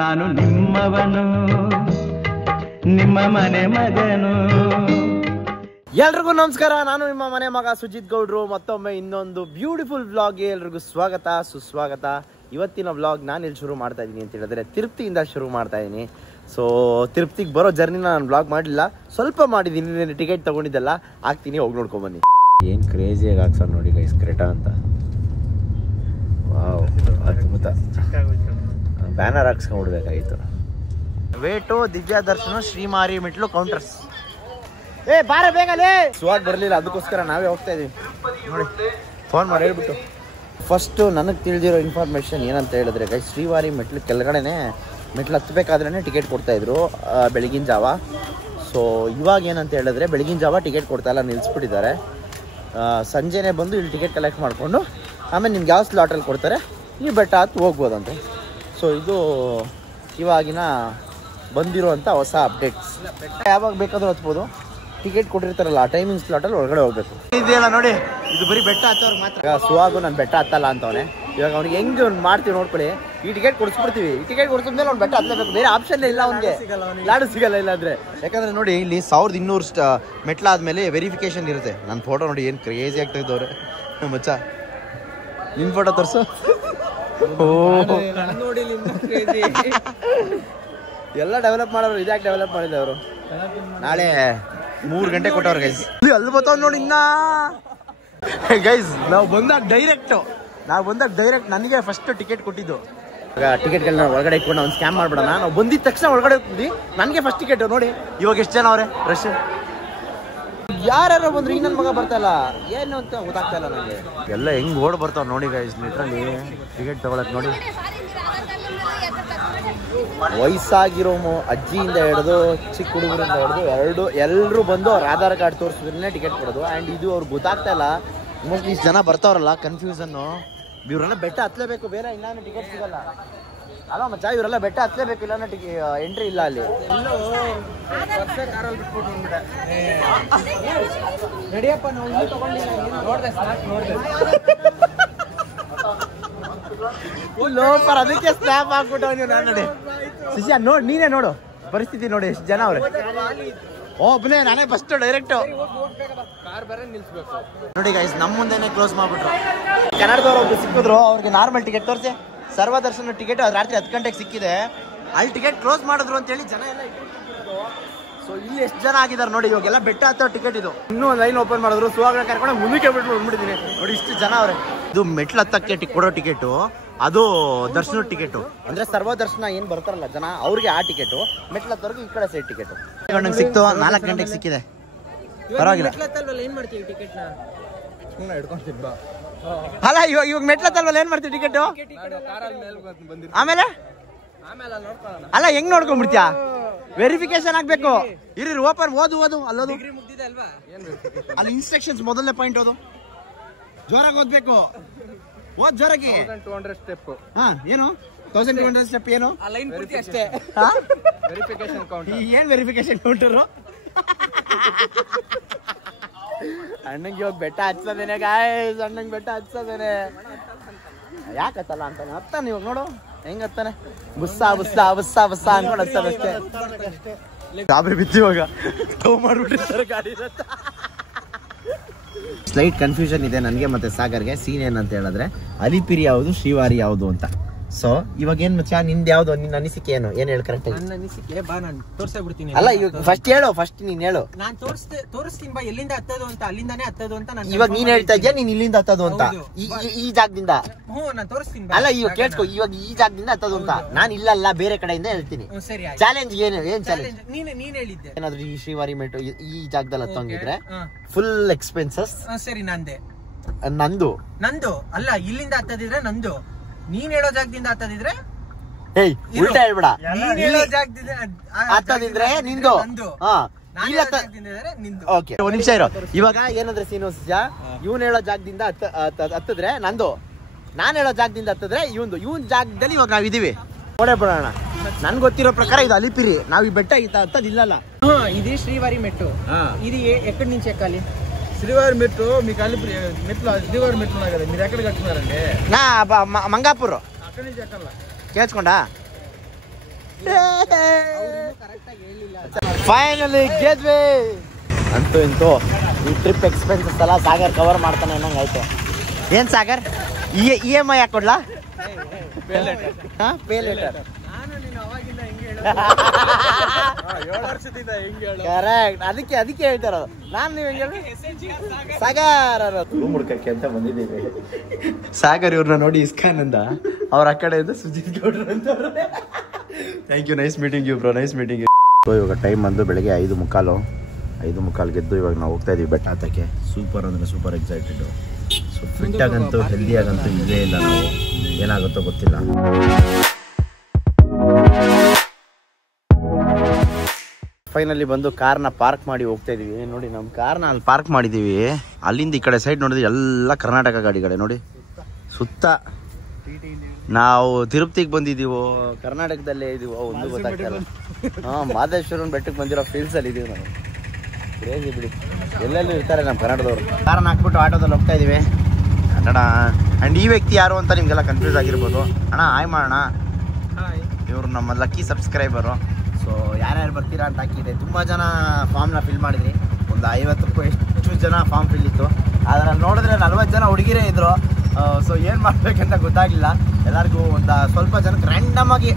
ನಾನು ನಿಮ್ಮವನು, ನಿಮ್ಮ ಮನೆ ಮಗನು. ಎಲ್ರಿಗೂ ನಮಸ್ಕಾರ. ನಾನು ನಿಮ್ಮ ಮನೆ ಮಗ ಸುಜಿತ್ ಗೌಡ್ರು. ಮತ್ತೊಮ್ಮೆ ಇನ್ನೊಂದು ಬ್ಯೂಟಿಫುಲ್ ವ್ಲಾಗ್ಗೆ ಎಲ್ರಿಗೂ ಸ್ವಾಗತ ಸುಸ್ವಾಗತ. ಇವತ್ತಿನ ವ್ಲಾಗ್ ನಾನು ಎಲ್ಲಿ ಶುರು ಮಾಡ್ತಾ ಇದ್ದೀನಿ ಅಂತ ಹೇಳಿದ್ರೆ ತಿರುಪ್ತಿಯಿಂದ ಶುರು ಮಾಡ್ತಾ ಇದ್ದೀನಿ. ಸೊ ತಿರುಪ್ತಿಗೆ ಬರೋ ಜರ್ನಿನ ನಾನು ವ್ಲಾಗ್ ಮಾಡಲಿಲ್ಲ, ಸ್ವಲ್ಪ ಮಾಡಿದ್ದೀನಿ. ಟಿಕೆಟ್ ತೊಗೊಂಡಿದ್ದೆಲ್ಲ ಹಾಕ್ತೀನಿ, ಹೋಗಿ ನೋಡ್ಕೊಂಬನ್ನಿ. ಏನು ಕ್ರೇಜಿಯಾಗಿ ಹಾಕ್ಸರ್ ನೋಡಿ ಗೈಸ್, ಕ್ರೆಟಾ ಅಂತ. ವಾವ್, ಅದ್ಭುತ. ಬ್ಯಾನರ್ ಹಾಕ್ಸ್ಕೊಂಡ್ಬಿಡ್ಬೇಕಾಗಿತ್ತು. ವೇಟು ದಿವ್ಯಾ ದರ್ಶನ ಶ್ರೀಮಾರಿ ಮೆಟ್ಲು ಕೌಂಟರ್ಸ್. ಏ ಬಾರ ಬೇಗಲೇ. ಸುವಾಗ ಬರಲಿಲ್ಲ, ಅದಕ್ಕೋಸ್ಕರ ನಾವೇ ಹೋಗ್ತಾ ಇದೀವಿ. ನೋಡಿ ಫೋನ್ ಮಾಡಿ ಹೇಳ್ಬಿಟ್ಟು. ಫಸ್ಟು ನನಗೆ ತಿಳಿದಿರೋ ಇನ್ಫಾರ್ಮೇಷನ್ ಏನಂತ ಹೇಳಿದ್ರೆ ಗೈಸ್, ಶ್ರೀವಾರಿ ಮೆಟ್ಲು ಕೆಳಗಡೆನೆ ಮೆಟ್ಲು ಹತ್ತಬೇಕಾದ್ರೇ ಟಿಕೆಟ್ ಕೊಡ್ತಾಯಿದ್ರು ಬೆಳಗಿನ ಜಾವ. ಸೊ ಇವಾಗ ಏನಂತ ಹೇಳಿದ್ರೆ ಬೆಳಗಿನ ಜಾವ ಟಿಕೆಟ್ ಕೊಡ್ತಾಯಿಲ್ಲ, ನಿಲ್ಲಿಸ್ಬಿಟ್ಟಿದ್ದಾರೆ. ಸಂಜೆನೇ ಬಂದು ಇಲ್ಲಿ ಟಿಕೆಟ್ ಕಲೆಕ್ಟ್ ಮಾಡಿಕೊಂಡು ಆಮೇಲೆ ನಿಮ್ಗೆ ಯಾವ ಸ್ಲಾಟಲ್ಲಿ ಕೊಡ್ತಾರೆ ನೀವು ಬೆಟ್ಟ ಹತ್ತು ಹೋಗ್ಬೋದಂತೆ. ಸೊ ಇದು ಇವಾಗಿನ ಬಂದಿರುವಂಥ ಹೊಸ ಅಪ್ಡೇಟ್ಸ್. ಯಾವಾಗ ಬೇಕಾದರೂ ಹತ್ಬೋದು, ಟಿಕೆಟ್ ಕೊಟ್ಟಿರ್ತಾರಲ್ಲ ಆ ಟೈಮಿಂಗ್ ಸ್ಲಾಟಲ್ಲಿ ಒಳಗಡೆ ಹೋಗ್ಬೇಕು. ಇದೆಯಲ್ಲ ನೋಡಿ, ಇದು ಬರೀ ಬೆಟ್ಟ ಹತ್ತೋರ್ಗೆ ಮಾತ್ರ. ಸುವಾಗು ನಾನು ಬೆಟ್ಟ ಹತ್ತಲ್ಲ ಅಂತವನೆ. ಇವಾಗ ಅವ್ನಿಗೆ ಹೆಂಗೆ ಒಂದು ಮಾಡ್ತೀವಿ ನೋಡ್ಕೊಳ್ಳಿ. ಈ ಟಿಕೆಟ್ ಕೊಡಿಸ್ಬಿಡ್ತೀವಿ, ಈ ಟಿಕೆಟ್ ಕೊಡಿಸಿದ್ಮೇಲೆ ಅವ್ನು ಬೆಟ್ಟ ಹತ್ತಲೇಬೇಕು, ಬೇರೆ ಆಪ್ಷನ್ ಇಲ್ಲ ಅವ್ನಿಗೆ. ಲಾಡು ಸಿಗಲ್ಲ ಇಲ್ಲಾಂದ್ರೆ. ಯಾಕಂದ್ರೆ ನೋಡಿ ಇಲ್ಲಿ 1200 ಮೆಟ್ಲಾದ್ಮೇಲೆ ವೆರಿಫಿಕೇಶನ್ ಇರುತ್ತೆ. ನನ್ನ ಫೋಟೋ ನೋಡಿ ಏನು ಕ್ರೇಜಿ ಆಗ್ತಾ ಇದ್ದವ್ರೆ ಮಚ್ಚ. ನಿನ್ನ ಫೋಟೋ ತೋರಿಸು. ಎಲ್ಲ ಡೆವಲಪ್ ಮಾಡೋರು, ಇದ್ಯಾಕೆ ಡೆವಲಪ್ ಮಾಡಿಲ್ಲ ಅವರು. ನಾಳೆ 3 ಗಂಟೆ ಕೊಟ್ಟವ್ರು ಗೈಸ್. ಅಲ್ಲಿ ಬರ್ತಾವ್ ನೋಡಿ ಇನ್ನ ಗೈಸ್. ನಾವು ಬಂದಾಗ ಡೈರೆಕ್ಟ್ ನನಗೆ ಫಸ್ಟ್ ಟಿಕೆಟ್ ಕೊಟ್ಟಿದ್ದು. ಟಿಕೆಟ್ಗಳನ್ನ ಒಳಗಡೆ ಇಟ್ಕೊಂಡು ಅವ್ನು ಸ್ಕ್ಯಾಮ್ ಮಾಡ್ಬಿಡೋಣ. ನಾವು ಬಂದಿದ ತಕ್ಷಣ ಒಳಗಡೆ ಹೋಗ್ತಿದ್ವಿ, ನನಗೆ ಫಸ್ಟ್ ಟಿಕೆಟ್. ನೋಡಿ ಇವಾಗ ಎಷ್ಟು ಜನ ಅವ್ರೆ ರಶ್. ಯಾರ್ಯಾರೋ ಬಂದ್ರು, ಈಗ ನನ್ನ ಮಗ ಬರ್ತಾ ಇಲ್ಲ ಏನು ಅಂತ ಗೊತ್ತಾಗ್ತಾ ಇಲ್ಲ ನನಗೆ. ಎಲ್ಲ ಹೆಂಗ್ ಓಡ್ ಬರ್ತಾವ ನೋಡಿ ಗೈಸ್, ಲಿಟ್ರಲಿ ಟಿಕೆಟ್ ತಗೊಳಕ್. ನೋಡಿ ವಯಸ್ಸಾಗಿರೋ ಅಜ್ಜಿಯಿಂದ ಹಿಡಿದು ಚಿಕ್ಕ ಹುಡುಗರಿಂದ ಹಿಡಿದು ಎಲ್ಲರೂ ಬಂದು ಅವ್ರ ಆಧಾರ್ ಕಾರ್ಡ್ ತೋರಿಸಿದ್ರೆ ಟಿಕೆಟ್ ಕೊಡೋದು. ಆ್ಯಂಡ್ ಇದು ಅವ್ರಿಗೆ ಗೊತ್ತಾಗ್ತಾ ಇಲ್ಲ. ಮೋಸ್ಟ್ಲಿ ಇಷ್ಟು ಜನ ಬರ್ತಾವ್ರಲ್ಲ, ಕನ್ಫ್ಯೂಸನ್ನು. ಇವರೆಲ್ಲ ಬೆಟ್ಟ ಹತ್ತಲೇಬೇಕು, ಬೇರೆ ಇಲ್ಲಾಂದ್ರೆ ಟಿಕೆಟ್ ಸಿಗಲ್ಲ ಅಲ್ಲ ಮಚ್ಚ. ಇವರೆಲ್ಲ ಬೆಟ್ಟ ಹತ್ತಲೇಬೇಕು, ಇಲ್ಲಾಂದ್ರೆ ಎಂಟ್ರಿ ಇಲ್ಲ ಅಲ್ಲಿ. ನಡಿಯಪ್ಪ, ನಾವು ಲೋಪರ್ ಅದಕ್ಕೆ ಸ್ನ್ಯಾಪ್ ಹಾಕ್ಬಿಟ್ಟು ನಾನು ನೋಡಿ ಶಿಷ್ಯ. ನೋಡಿ ನೀನೇ ನೋಡು ಪರಿಸ್ಥಿತಿ, ನೋಡಿ ಎಷ್ಟು ಜನ ಅವ್ರೆ. ಒಬ್ಬನೇ ನಾನೇ ಫಸ್ಟ್ ಡೈರೆಕ್ಟ್ ನೋಡಿ ಗೈಸ್. ನಮ್ಮ ಮುಂದೆನೆ ಕ್ಲೋಸ್ ಮಾಡ್ಬಿಟ್ರು. ಕನ್ನಡದವ್ರು ಒಬ್ರು ಸಿಕ್ಕಿದ್ರು, ಅವ್ರಿಗೆ ನಾರ್ಮಲ್ ಟಿಕೆಟ್ ತೋರಿಸಿ ಸರ್ವದರ್ಶನ ಟಿಕೆಟ್ ರಾತ್ರಿ 10 ಗಂಟೆಗೆ ಸಿಕ್ಕಿದೆ. ಅಲ್ಲಿ ಟಿಕೆಟ್ ಕ್ಲೋಸ್ ಮಾಡಿದ್ರು ಅಂತೇಳಿ ಜನ ಎಲ್ಲ. ಸೊ ಇಲ್ಲಿ ಎಷ್ಟು ಜನ ಆಗಿದ್ದಾರೆ ನೋಡಿ. ಇವಾಗೆಲ್ಲ ಬೆಟ್ಟ ಹತ್ತೋ ಟಿಕೆಟ್ ಇದು. ಇನ್ನೂ ಒಂದು ಲೈನ್ ಓಪನ್ ಮಾಡಿದ್ರು. ಸುವಾಗ ಕರ್ಕೊಂಡು ಮುಂದಕ್ಕೆ ಬಂದ್ಬಿಟ್ಟಿದ್ದೀನಿ ನೋಡಿ, ಇಷ್ಟು ಜನ ಅವ್ರೆ. ಇದು ಮೆಟ್ಲು ಹತ್ತಕ್ಕೆ ಕೊಡೋ ಟಿಕೆಟು, ಅದು ದರ್ಶನ ಟಿಕೆಟು. ಅಂದ್ರೆ ಸರ್ವದರ್ಶನ ಏನ್ ಬರ್ತಾರಲ್ಲ ಜನ, ಅವ್ರಿಗೆ ಆ ಟಿಕೆಟು. ಮೆಟ್ಲು ಹತ್ತೋರ್ಗೆ ಈ ಕಡೆ ಸೈಡ್ ಟಿಕೆಟ್ ಸಿಕ್ತು. 4 ಗಂಟೆಗೆ ಸಿಕ್ಕಿದೆ, ಪರವಾಗಿಲ್ಲ. ಅಲ್ಲ ಇವಾಗ ಮೆಟ್ಲು ಹತ್ತಲ್ವಲ್ಲ, ಏನ್ ಮಾಡ್ತೀವಿ ಟಿಕೆಟ್ ಆಮೇಲೆ. ಅಲ್ಲ ಹೆಂಗ್ ನೋಡ್ಕೊಂಡ್ಬಿಡ್ತೀಯಾ, ವೆರಿಫಿಕೇಶನ್ ಆಗ್ಬೇಕು. ಇರಿ ಓಪನ್ ಓದು ಅಲ್ಲೋದು ಅಲ್ಲಿ ಇನ್ಸ್ಟ್ರಕ್ಷನ್ಸ್. ಮೊದಲನೇ ಪಾಯಿಂಟ್ ಓದು, ಜೋರಾಗಿ ಓದ್ಬೇಕು. ಓದ್ ಜೋರಾಗಿ. 1200 ಸ್ಟೆಪ್. ಏನು 1200 ಸ್ಟೆಪ್? ಏನು ಅಷ್ಟೇ. ಏನ್ ವೆರಿಫಿಕೇಶನ್ ಕೌಂಟರು? ಅಣ್ಣಂಗೆ ಇವಾಗ ಬೆಟ್ಟ ಹಚ್ಚದೇನೆ ಗಾಯ್ಸ್, ಅಣ್ಣಂಗೆ ಬೆಟ್ಟ ಹಚ್ಚದೇನೆ. ಯಾಕೆ ಹತ್ತಲ್ಲ ಅಂತ ಹತ್ತಾನೆ ಇವಾಗ. ನೋಡು ಹೆಂಗ್ ಹತ್ತಾನೆ, ಬುಸ್ಸಾ ಅನ್ಕೊಂಡು ಹತ್ತದಷ್ಟೇ. ಗಾಬರಿ ಬಿತ್ತು ಇವಾಗ, ಟೋ ಮಾಡ್ಬಿಟ್ಟಿರ್ತಾರೆ ಗಾಡಿ. ಸ್ಲೈಟ್ ಕನ್ಫ್ಯೂಷನ್ ಇದೆ ನನಗೆ ಮತ್ತೆ ಸಾಗರ್ಗೆ. ಸೀನ್ ಏನಂತ ಹೇಳಿದ್ರೆ ಅಲಿಪಿರಿ ಯಾವುದು, ಶ್ರೀವಾರಿ ಯಾವುದು ಅಂತ. ಸೊ ಇವಾಗ ಏನ್ ಮಚ್ಚ, ನಿಂದ ಯಾವ್ದು, ನಿನ್ನ ಅನಿಸಿಕೆ ಏನು? ಏನ್ ಹೇಳಿ ಕರೆಕ್ಟ್ ಆಗಿ. ನನ್ನ ಅನಿಸಿಕೆ ಬಾ, ನಾನು ತೋರ್ಸಬಿಡ್ತೀನಿ. ಅಲ್ಲ ಇವಾಗ ಫಸ್ಟ್ ಹೇಳು, ಫಸ್ಟ್ ನೀನ್ ಹೇಳು. ನಾನು ತೋರಿಸ್ತೀನಿ ಬಾ, ಎಲ್ಲಿಂದ ಹತ್ತದು ಅಂತ. ಅಲ್ಲಿಂದಾನೇ ಹತ್ತದು ಅಂತ ನಾನು. ಇವಾಗ ನೀನ್ ಹೇಳ್ತಾ ಇದ್ಯಾ ನೀನ್ ಇಲ್ಲಿಂದ ಹತ್ತದು ಅಂತ, ಈ ಜಾಗದಿಂದ. ನಾನು ತೋರಿಸ್ತೀನಿ. ಅಲ್ಲ ಇವಾಗ ಕೇಳ್ಕೊ, ಇವಾಗ ಈ ಜಾಗದಿಂದ ಹತ್ತದು ಅಂತ. ನಾನು ಇಲ್ಲಲ್ಲ, ಬೇರೆ ಕಡೆಯಿಂದ ಹೇಳ್ತೀನಿ. ಸರಿ, ಚಾಲೆಂಜ್ ಏನ್ ಚಾಲೆಂಜ್? ನೀನ್ ಹೇಳಿದ್ದೆ ಏನಾದ್ರು ಈ ಶ್ರೀವಾರಿ ಮೆಟ್ಟು ಈ ಜಾಗದಲ್ಲಿ ಹತ್ತಂಗಿದ್ರೆ ಫುಲ್ ಎಕ್ಸ್ಪೆನ್ಸಸ್. ಸರಿ, ನಂದು ಅಲ್ಲ, ಇಲ್ಲಿಂದ ಹತ್ತದಿದ್ರೆ ನಂದು. ನೀನ್ ಹೇಳೋ ಜಾಗದಿಂದ ಹತ್ತದಿದ್ರೆ ಹೇಯ್ ಉಲ್ಟಾ ಹೇಳ್ಬೇಡ. ಹತ್ತದಿದ್ರೆ ನಿಂದು. ಓಕೆ, ಒಂದ್ ನಿಮಿಷ ಇರೋ. ಇವಾಗ ಏನಂದ್ರೆ ಸೀನು, ಇವ್ನು ಹೇಳೋ ಜಾಗದಿಂದ ಹತ್ತಿದ್ರೆ ನಂದು, ನಾನ್ ಹೇಳೋ ಜಾಗದಿಂದ ಹತ್ತಿದ್ರೆ ಇವನ್ ಜಾಗದಲ್ಲಿ ಇವಾಗ ನಾವಿದೀವಿ. ನೋಡೇ ಬಿಡೋಣ. ನನ್ ಗೊತ್ತಿರೋ ಪ್ರಕಾರ ಇದು ಅಲಿಪಿರಿ. ನಾವ್ ಈ ಬೆಟ್ಟ ಹತ್ತದಿಲ್ಲಲ್ಲ. ఇది శ్రీవారి మెట్టు. ఇది ఎక్కడి నుంచి ఎక్కాలి? శ్రీవారి మెట్టు మీకు అలిపిరి మెట్లు, శ్రీవారి మెట్లు ఉన్నాయి కదా, మీరు ఎక్కడ కట్టుకున్నారండి? నా మంగాపూర్. అక్కడి నుంచి ఎక్కాల. కేల్చుకోండా ಫೈನಲಿ ಗೆದ್ವಿ. ಅಂತೂ ಇಂತೂ ಈ ಟ್ರಿಪ್ ಎಕ್ಸ್ಪೆನ್ಸಸ್ ಎಲ್ಲ ಸಾಗರ್ ಕವರ್ ಮಾಡ್ತಾನೆ ಅನ್ನಂಗೆ ಆಯ್ತು. ಏನ್ ಸಾಗರ್ EMI ಹಾಕೊಡ್ಲಾ? Pay letter. ಕರೆಕ್ಟ್, ಅದಕ್ಕೆ ಹೇಳ್ತಾರ ನಾನು. ನೀವು ಹೆಂಗೆ ಸಾಗರ್ ರೂಮ್ ಹುಡ್ಕಕ್ಕೆ ಅಂತ ಬಂದಿದ್ದೀವಿ. ಸಾಗರ್ ಇವ್ರನ್ನ ನೋಡಿ ಇಸ್ಕಾನ್ ಅಂದ, ಅವ್ರ ಆ ಕಡೆ ಇದ್ದು ಸುಜಿತ್ ಗೌಡ್ರು ಅಂತ. Thank you, nice meeting you bro, nice meeting you. ಇವಾಗ ಟೈಮ್ ಬಂದು ಬೆಳಗ್ಗೆ 5:15 ಗೆದ್ದು ಇವಾಗ ನಾವು ಹೋಗ್ತಾ ಇದೀವಿ ಬೆಟ್ಟ ಹತ್ತಕ್ಕೆ. ಸೂಪರ್ ಅಂದರೆ ಸೂಪರ್ ಎಕ್ಸೈಟೆಡ್. ಸೊ ಫಿಟ್ಟಾಗಂತೂ ಹೆಲ್ದಿಯಾಗಂತೂ ಇಲ್ಲೇ ಇಲ್ಲ, ನಾವು ಏನಾಗುತ್ತೋ ಗೊತ್ತಿಲ್ಲ. ಫೈನಲಿ ಬಂದು ಕಾರ್ನ ಪಾರ್ಕ್ ಮಾಡಿ ಹೋಗ್ತಾ ಇದೀವಿ. ನೋಡಿ ನಮ್ಮ ಕಾರ್ನ ಅಲ್ಲಿ ಪಾರ್ಕ್ ಮಾಡಿದೀವಿ. ಅಲ್ಲಿಂದ ಈ ಕಡೆ ಸೈಡ್ ನೋಡಿದ್ರೆ ಎಲ್ಲ ಕರ್ನಾಟಕ ಗಾಡಿಗಳೇ ನೋಡಿ ಸುತ್ತ. ನಾವು ತಿರುಪತಿಗೆ ಬಂದಿದ್ದೀವೋ ಕರ್ನಾಟಕದಲ್ಲೇ ಇದೀವೋ ಒಂದು ಗೊತ್ತಾಗ್ತಲ್ಲ. ಮಾದೇಶ್ವರನ ಬೆಟ್ಟಕ್ಕೆ ಬಂದಿರೋ ಫೀಲ್ಸ್ ಅಲ್ಲಿ ಇದೀವಿ ನಾವು. ಕ್ರೇಜಿ ಬಿಡಿ, ಎಲ್ಲೆಲ್ಲೂ ಇರ್ತಾರೆ ನಮ್ಮ ಕನ್ನಡದವರು. ಕಾರ್ನ ಹಾಕ್ಬಿಟ್ಟು ಆಟೋದಲ್ಲಿ ಹೋಗ್ತಾ ಇದೀವಿ. ಕನ್ನಡ. ಆ್ಯಂಡ್ ಈ ವ್ಯಕ್ತಿ ಯಾರು ಅಂತ ನಿಮಗೆಲ್ಲ ಕನ್ಫ್ಯೂಸ್ ಆಗಿರ್ಬೋದು. ಅಣ್ಣ ಹಾಯ್ ಮಾಡೋಣ, ಇವರು ನಮ್ಮ ಲಕ್ಕಿ ಸಬ್ಸ್ಕ್ರೈಬರು. ಸೊ ಯಾರ್ಯಾರು ಬರ್ತೀರಾ ಅಂತ ಹಾಕಿದೆ. ತುಂಬ ಜನ ಫಾರ್ಮ್ನ ಫಿಲ್ ಮಾಡಿದ್ರಿ. ಒಂದು 50ಕ್ಕೂ ಎಷ್ಟು ಜನ ಫಾರ್ಮ್ ಫಿಲ್ ಇತ್ತು. ಅದರಲ್ಲಿ ನೋಡಿದ್ರೆ 40 ಜನ ಹುಡುಗಿರೇ ಇದ್ರು. ಸೊ ಏನು ಮಾಡಬೇಕಂತ ಗೊತ್ತಾಗಲಿಲ್ಲ. ಎಲ್ಲರಿಗೂ ಒಂದು ಸ್ವಲ್ಪ ಜನಕ್ಕೆ ರ್ಯಾಂಡಮಾಗಿ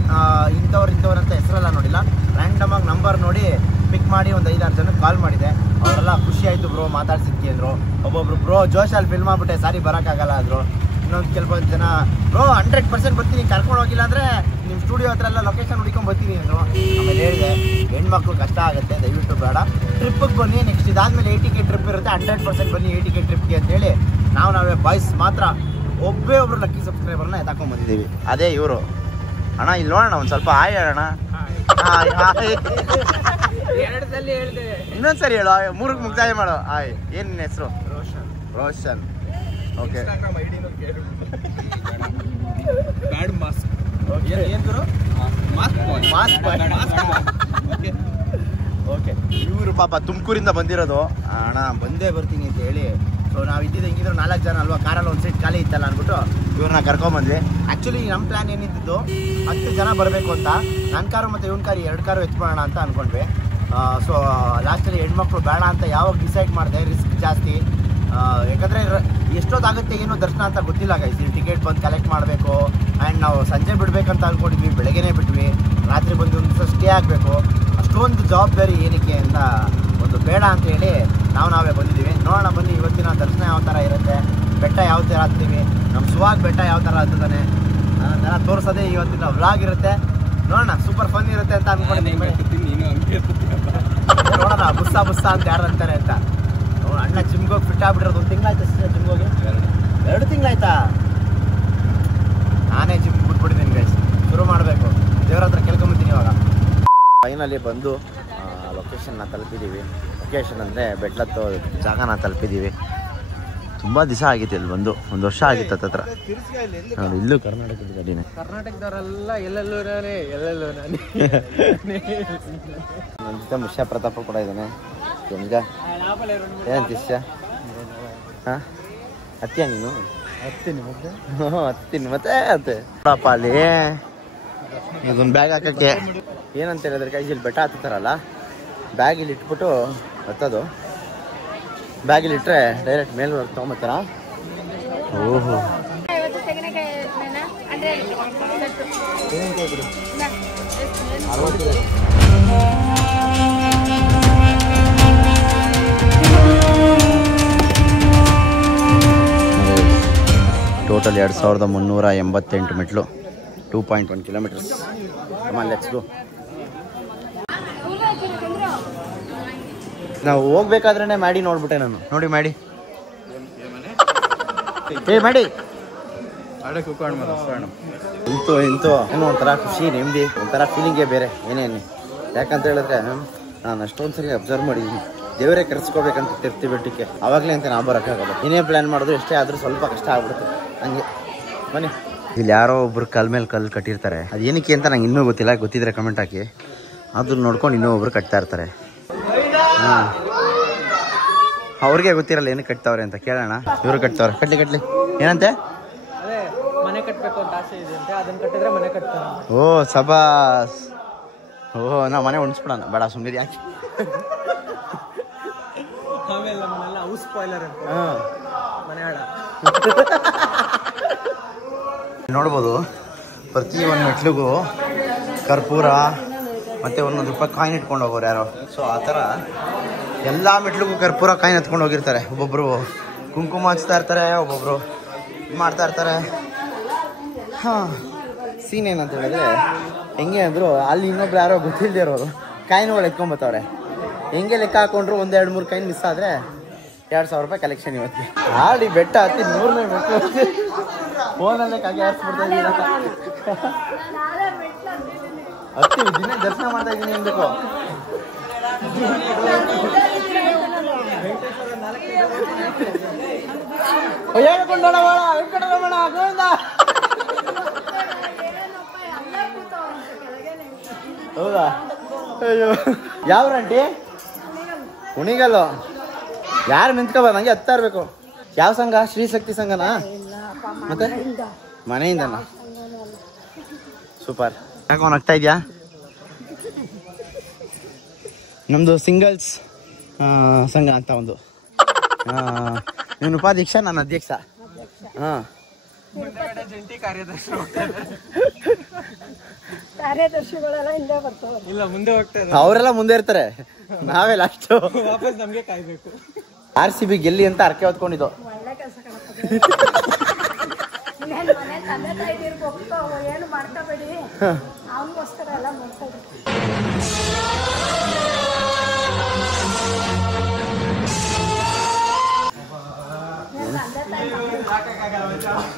ಇಂಥವ್ರು ಅಂತ ಹೆಸರೆಲ್ಲ ನೋಡಿಲ್ಲ, ರ್ಯಾಂಡಮಾಗಿ ನಂಬರ್ ನೋಡಿ ಪಿಕ್ ಮಾಡಿ ಒಂದು 5-6 ಜನಕ್ಕೆ ಕಾಲ್ ಮಾಡಿದೆ. ಅವರೆಲ್ಲ ಖುಷಿ ಆಯಿತು ಬ್ರೋ ಮಾತಾಡ್ಸಿದ್ಕೆ ಅಂದರು. ಒಬ್ಬೊಬ್ರು ಬ್ರೋ ಜೋಶಲ್ಲಿ ಫಿಲ್ ಮಾಡಿಬಿಟ್ಟೆ, ಸಾರಿ ಬರೋಕ್ಕಾಗಲ್ಲ ಅಂದರು. ಇನ್ನೊಂದು ಕೆಲವೊಂದು ಜನ ಬ್ರೋ 100% ಬರ್ತೀನಿ, ಕರ್ಕೊಂಡು ಹೋಗಿಲ್ಲ ಅಂದರೆ ನಿಮ್ಮ ಸ್ಟುಡಿಯೋ ಹತ್ರ ಎಲ್ಲ ಲೊಕೇಶನ್ ಹುಡ್ಕೊಂಡು ಬರ್ತೀನಿ ಅಂದರು. ಆಮೇಲೆ ಹೇಳಿದೆ ಹೆಣ್ಮಕ್ಳು ಕಷ್ಟ ಆಗುತ್ತೆ, ದಯವಿಟ್ಟು ಬೇಡ, ಟ್ರಿಪ್ಪಿಗೆ ಬನ್ನಿ. ನೆಕ್ಸ್ಟ್ ಇದಾದಮೇಲೆ 80K ಟ್ರಿಪ್ ಇರುತ್ತೆ, 100% ಬನ್ನಿ 80K ಟ್ರಿಪ್ಗೆ ಅಂತೇಳಿ ನಾವೇ ಬಾಯ್ಸ್ ಮಾತ್ರ ಒಬ್ಬರು ಲಕ್ಕಿ ಸಬ್ಸ್ಕ್ರೈಬರ್ನ ಎತ್ತಾಕೊಂಡು ಬಂದಿದ್ದೀವಿ. ಅದೇ ಇವರು. ಅಣ್ಣ ಇಲ್ಲಿ ನೋಡೋಣ ಒಂದು ಸ್ವಲ್ಪ ಹಾಯ್ ಹೇಳೋಣ. ಇನ್ನೊಂದ್ಸರಿ ಹೇಳು, 3ಕ್ಕೆ ಮುಕ್ತಾಯ ಮಾಡು. ಹಾಯ್. ಏನು ನಿನ್ನ ಹೆಸರು? ರೋಷನ್. ಓಕೆ. ಓಕೆ. ಇವರು ಪಾಪ ತುಮಕೂರಿಂದ ಬಂದಿರೋದು. ಅಣ್ಣ ಬಂದೇ ಬರ್ತೀನಿ ಅಂತ ಹೇಳಿ. ಸೊ ನಾವು ಇದ್ದಿದ್ದು ಹೆಂಗಿದ್ರು 4 ಜನ ಅಲ್ವಾ, ಕಾರಲ್ಲಿ ಒಂದು ಸೀಟ್ ಖಾಲಿ ಇತ್ತಲ್ಲ ಅಂದ್ಬಿಟ್ಟು ಇವ್ರನ್ನ ಕರ್ಕೊಂಬಂದ್ವಿ. ಆ್ಯಕ್ಚುಲಿ ನಮ್ಮ ಪ್ಲ್ಯಾನ್ ಏನಿದ್ದು 10 ಜನ ಬರಬೇಕು ಅಂತ. ನನ್ನ ಕಾರು ಮತ್ತು ಇವನ ಕಾರು 2 ಕಾರು ಎತ್ಕೊಳ್ಳೋಣ ಅಂತ ಅಂದ್ಕೊಂಡ್ವಿ. ಸೊ ಲಾಸ್ಟಲ್ಲಿ ಹೆಣ್ಮಕ್ಳು ಬೇಡ ಅಂತ ಯಾವಾಗ ಡಿಸೈಡ್ ಮಾಡಿದೆ, ರಿಸ್ಕ್ ಜಾಸ್ತಿ. ಯಾಕಂದರೆ ಎಷ್ಟೊತ್ತಾಗುತ್ತೆ ಏನೋ ದರ್ಶನ ಅಂತ ಗೊತ್ತಿಲ್ಲ ಗೈಸ್. ಇಲ್ಲಿ ಟಿಕೆಟ್ ಬಂದು ಕಲೆಕ್ಟ್ ಮಾಡಬೇಕು. ಆ್ಯಂಡ್ ನಾವು ಸಂಜೆ ಬಿಡಬೇಕಂತ ಅಂದ್ಕೊಂಡಿದ್ವಿ, ಬೆಳಗ್ಗೆನೇ ಬಿಟ್ವಿ. ರಾತ್ರಿ ಬಂದು ಒಂದು ದಿವಸ ಸ್ಟೇ ಆಗಬೇಕು. ಅಷ್ಟೊಂದು ಜವಾಬ್ದಾರಿ ಏನಕ್ಕೆ ಅಂತ ಒಂದು ಬೇಡ ಅಂತ ಹೇಳಿ ನಾವೇ ಬಂದಿದ್ದೀವಿ. ನೋಡೋಣ ಬನ್ನಿ ಇವತ್ತಿನ ದರ್ಶನ ಯಾವ ಥರ ಇರುತ್ತೆ, ಬೆಟ್ಟ ಯಾವ ಥರ ಹತ್ತೀವಿ, ನಮ್ಮ ಸುವಾಗ ಬೆಟ್ಟ ಯಾವ ಥರ ಹತ್ತುತ್ತಾನೆ ಅದನ್ನೆಲ್ಲ ತೋರಿಸೋದೇ ಇವತ್ತಿನ ವ್ಲಾಗ್ ಇರುತ್ತೆ. ನೋಡೋಣ, ಸೂಪರ್ ಫನ್ ಇರುತ್ತೆ ಅಂತ ಅಂದ್ಕೊಂಡಿದ್ದೀನಿ. ನೋಡೋಣ ಬುಸ್ಸ ಅಂತ ಯಾರು ಅಂತಾರೆ ಅಂತ. ಅಣ್ಣ ಜಿಮ್ಗೋಗಿ ಫಿಟ್ ಆಗ್ಬಿಟ್ಟಿರೋದು 1 ತಿಂಗಳಾಯ್ತು ಅಷ್ಟೇ. ಜಿಮ್ಗೋಗಿ 2 ತಿಂಗಳಾಯ್ತಾ? ನಾನೇ ಜಿಮ್ ಬಿಟ್ಬಿಟ್ಟಿದ್ದೀನಿ ಗೈಸ್. ಶುರು ಮಾಡಬೇಕು, ದೇವ್ರ ಹತ್ರ ಕೇಳ್ಕೊಂಬಿಡ್ತೀನಿ ಇವಾಗ. ಫೈನಲಿ ಬಂದು ಲೊಕೇಶನ್ನ ತಲುಪಿದ್ದೀವಿ. ಲೊಕೇಶನ್ ಅಂದರೆ ಬೆಟ್ಲತ್ತು ಜಾಗನ ತಲುಪಿದ್ದೀವಿ. ತುಂಬ ದಿವಸ ಆಗಿತ್ತು ಇಲ್ಲಿ ಬಂದು, 1 ವರ್ಷ ಆಗಿತ್ತು ಹತ್ರ. ನೋಡಿ ಇಲ್ಲೂ ಕರ್ನಾಟಕದ ಗಾಡಿನೇ. ಕರ್ನಾಟಕದವರೆಲ್ಲ ಎಲ್ಲೆಲ್ಲೂ ಇರೋರೆ, ಎಲ್ಲೆಲ್ಲೂ ನಾನು. ನನ್ನ ಜೊತೆ ಮುಷ್ಯ ಪ್ರತಾಪ ಕೂಡ ಇದ್ದಾನೆ. ನಿಮ್ಗೆ ಏನಂತ ಇಷ್ಟ? ಹಾಂ ಹತ್ತಿಯ ನೀನು? ಹತ್ತೀನಿ ಮತ್ತೆ ಅಂತೆ ನೋಡಪ್ಪ. ಅಲ್ಲಿ ಇದೊಂದು ಬ್ಯಾಗ್ ಹಾಕಕ್ಕೆ ಏನಂತ ಹೇಳಿದ್ರೆ ಕೈ ಇಲ್ಲಿ ಬೆಟ್ಟ ಹತ್ತಾರಲ್ಲ, ಬ್ಯಾಗ್ ಇಲ್ಲಿ ಇಟ್ಬಿಟ್ಟು ಹತ್ತೋದು. ಬ್ಯಾಗ್ ಇಲ್ಲಿ ಇಟ್ಟರೆ ಡೈರೆಕ್ಟ್ ಮೇಲೆ ತೊಗೊಂಬತ್ತಾರ. ಓಹೋ ಟೋಟಲ್ 2388 ಮೆಟ್ಲು, 2.1 ಕಿಲೋಮೀಟರ್ಸ್. Let's go. ನಾವು ಹೋಗ್ಬೇಕಾದ್ರೆ ಮಾಡಿ ನೋಡ್ಬಿಟ್ಟೆ ನಾನು. ನೋಡಿ ಮಾಡಿ ಮಾಡಿ ಇಂತೂ ಏನೋ ಒಂಥರ ಖುಷಿ, ನೆಮ್ಮದಿ, ಒಂಥರ ಫೀಲಿಂಗೇ ಬೇರೆ ಏನೇನು. ಯಾಕಂತ ಹೇಳಿದ್ರೆ ನಾನು ಅಷ್ಟೊಂದ್ಸರಿ ಅಬ್ಸರ್ವ್ ಮಾಡಿದ್ದೀನಿ, ದೇವರೇ ಕರೆಸ್ಕೋಬೇಕಂತ ತಿರ್ತಿ ಬೆಟ್ಟಕ್ಕೆ. ಅವಾಗಲೇ ಅಂತ ನಾವು ಬರೋಕ್ಕಾಗಲ್ಲ. ಏನೇ ಪ್ಲ್ಯಾನ್ ಮಾಡೋದು ಎಷ್ಟೇ ಆದರೂ ಸ್ವಲ್ಪ ಕಷ್ಟ ಆಗ್ಬಿಡುತ್ತೆ. ಹಂಗೆ ಬನ್ನಿ. ಇಲ್ಲಿ ಯಾರೋ ಒಬ್ರು ಕಲ್ ಮೇಲೆ ಕಲ್ಲು ಕಟ್ಟಿರ್ತಾರೆ. ಅದು ಏನಕ್ಕೆ ಅಂತ ನಂಗೆ ಇನ್ನೂ ಗೊತ್ತಿಲ್ಲ, ಗೊತ್ತಿದ್ರೆ ಕಮೆಂಟ್ ಹಾಕಿ. ಅದನ್ನ ನೋಡ್ಕೊಂಡು ಇನ್ನೂ ಒಬ್ರು ಕಟ್ತಾ ಇರ್ತಾರೆ. ಹಾಂ, ಅವ್ರಿಗೆ ಗೊತ್ತಿರಲ್ಲ ಏನಕ್ಕೆ ಕಟ್ತಾವ್ರೆ ಅಂತ. ಕೇಳೋಣ. ಇವರು ಕಟ್ತಾವ್ರೆ. ಕಟ್ಲಿ ಏನಂತೆ? ಮನೆ ಕಟ್ಟಬೇಕು ಅಂತ ಆಸೆ ಇದೆ ಅಂತೆ, ಅದನ್ನ ಕಟ್ಟಿದ್ರೆ ಮನೆ ಕಟ್ತಾರೆ. ಓ ಸಬಾಸ್. ಓಹೋ ನಾವು ಮನೆ ಉಣಿಸ್ಬಿಡೋಣ ಬೇಡ ಸುಮ್ಮನೆ ಯಾಕೆ. ಆಮೇಲೆ ನಮ್ಮನ್ನೆಲ್ಲ ಹೌಸ್ ಸ್ಪಾಯ್ಲರ್ ಅಂತ ಮನೆ ಹಾಳ. ನೋಡ್ಬೋದು ಪ್ರತಿ ಒಂದು ಮೆಟ್ಲಿಗೂ ಕರ್ಪೂರ ಮತ್ತು ಒಂದೊಂದು ರೂಪಾಯಿ ಕಾಯಿನ್ ಇಟ್ಕೊಂಡು ಹೋಗೋರು ಯಾರೋ. ಸೊ ಆ ಥರ ಎಲ್ಲ ಮೆಟ್ಲಿಗೂ ಕರ್ಪೂರ ಕಾಯಿನ್ ಎತ್ಕೊಂಡು ಹೋಗಿರ್ತಾರೆ. ಒಬ್ಬೊಬ್ಬರು ಕುಂಕುಮ ಹಚ್ತಾ ಇರ್ತಾರೆ, ಒಬ್ಬೊಬ್ಬರು ಇದು ಮಾಡ್ತಾ ಇರ್ತಾರೆ. ಹಾಂ, ಸೀನ್ ಏನಂತ ಹೇಳಿದ್ರೆ ಹೆಂಗೆ ಅಂದರು, ಅಲ್ಲಿ ಇನ್ನೊಬ್ರು ಯಾರೋ ಗೊತ್ತಿಲ್ಲದೆ ಇರೋರು ಕಾಯಿನ್ಗಳು ಎತ್ಕೊಂಬತ್ತವ್ರೆ. ಹೆಂಗೆ ಲೆಕ್ಕ ಹಾಕೊಂಡ್ರು 1-2-3 ಕಾಯಿನ್ ಮಿಸ್ ಆದರೆ 2,000 ರೂಪಾಯಿ ಕಲೆಕ್ಷನ್ ಇವತ್ತಿಗೆ. ಆಡಿ ಬೆಟ್ಟ ಹತ್ತಿ 100ನೇ ಮೆಟ್ಲು ಫೋನಲ್ಲೇ ಕಾಗೆ ಹಾರಿಸ್ಬಿಡ್ತಾ ಇದ್ದೀರ. ಹತ್ತೀವಿ, ದಿನ ದರ್ಶನ ಮಾಡ್ತಾ ಇದ್ದೀನಿ ಅನ್ಬೇಕು. ಹೇಳ್ಕೊಂಡೋಣ ವೆಂಕಟರಮಣ ಗೋವಿಂದ. ಹೌದಾ? ಅಯ್ಯೋ, ಯಾವ ಆಂಟಿ? ಕುಣಿಗಲ್ಲು. ಯಾರು ನಿಂತ್ಕೋಬಾರ, ನಂಗೆ ಹತ್ತಾ ಇರ್ಬೇಕು. ಯಾವ ಸಂಘ? ಶ್ರೀ ಶಕ್ತಿ ಸಂಘನಾ? ಮತ್ತೆ ಮನೆಯಿಂದನಾ? ಸೂಪರ್. ಯಾಕೋ ನಗ್ತಾ ಇದೆಯಾ? ನಮ್ಮದು ಸಿಂಗಲ್ಸ್ ಸಂಘ ಅಂತ ಒಂದು. ನೀನು ಉಪಾಧ್ಯಕ್ಷ, ನಾನು ಅಧ್ಯಕ್ಷ. ಹಾಂ, ಜಂಟಿ ಕಾರ್ಯದರ್ಶಿ. ಕಾರ್ಯದರ್ಶಿಗಳೆಲ್ಲ ಹಿಂದೆ ಬರ್ತಾರೆ. ಇಲ್ಲ, ಮುಂದೆ ಹೋಗ್ತಾರೆ. ಅವರೆಲ್ಲ ಮುಂದೆ ಇರ್ತಾರೆ, ನಾವೇ ಲಾಸ್ಟ್. ವಾಪಸ್ ನಮ್ಗೆ ಕಾಯ್ಬೇಕು. RCB ಗೆಲ್ಲಿ ಅಂತ ಅರ್ಕೆ ಹೊತ್ಕೊಂಡಿದ್ದು. ಒಳ್ಳೆ ಕೆಲಸ ಮನೆ ತಂದೆ ತಾಯಿದಿರ್ಬೇಕು, ಏನು ಮಾಡ್ಕೋಬೇಡಿ, ಅವನಿಗೋಸ್ಕರ ಎಲ್ಲ ಮಾಡ್ತಾರೆ.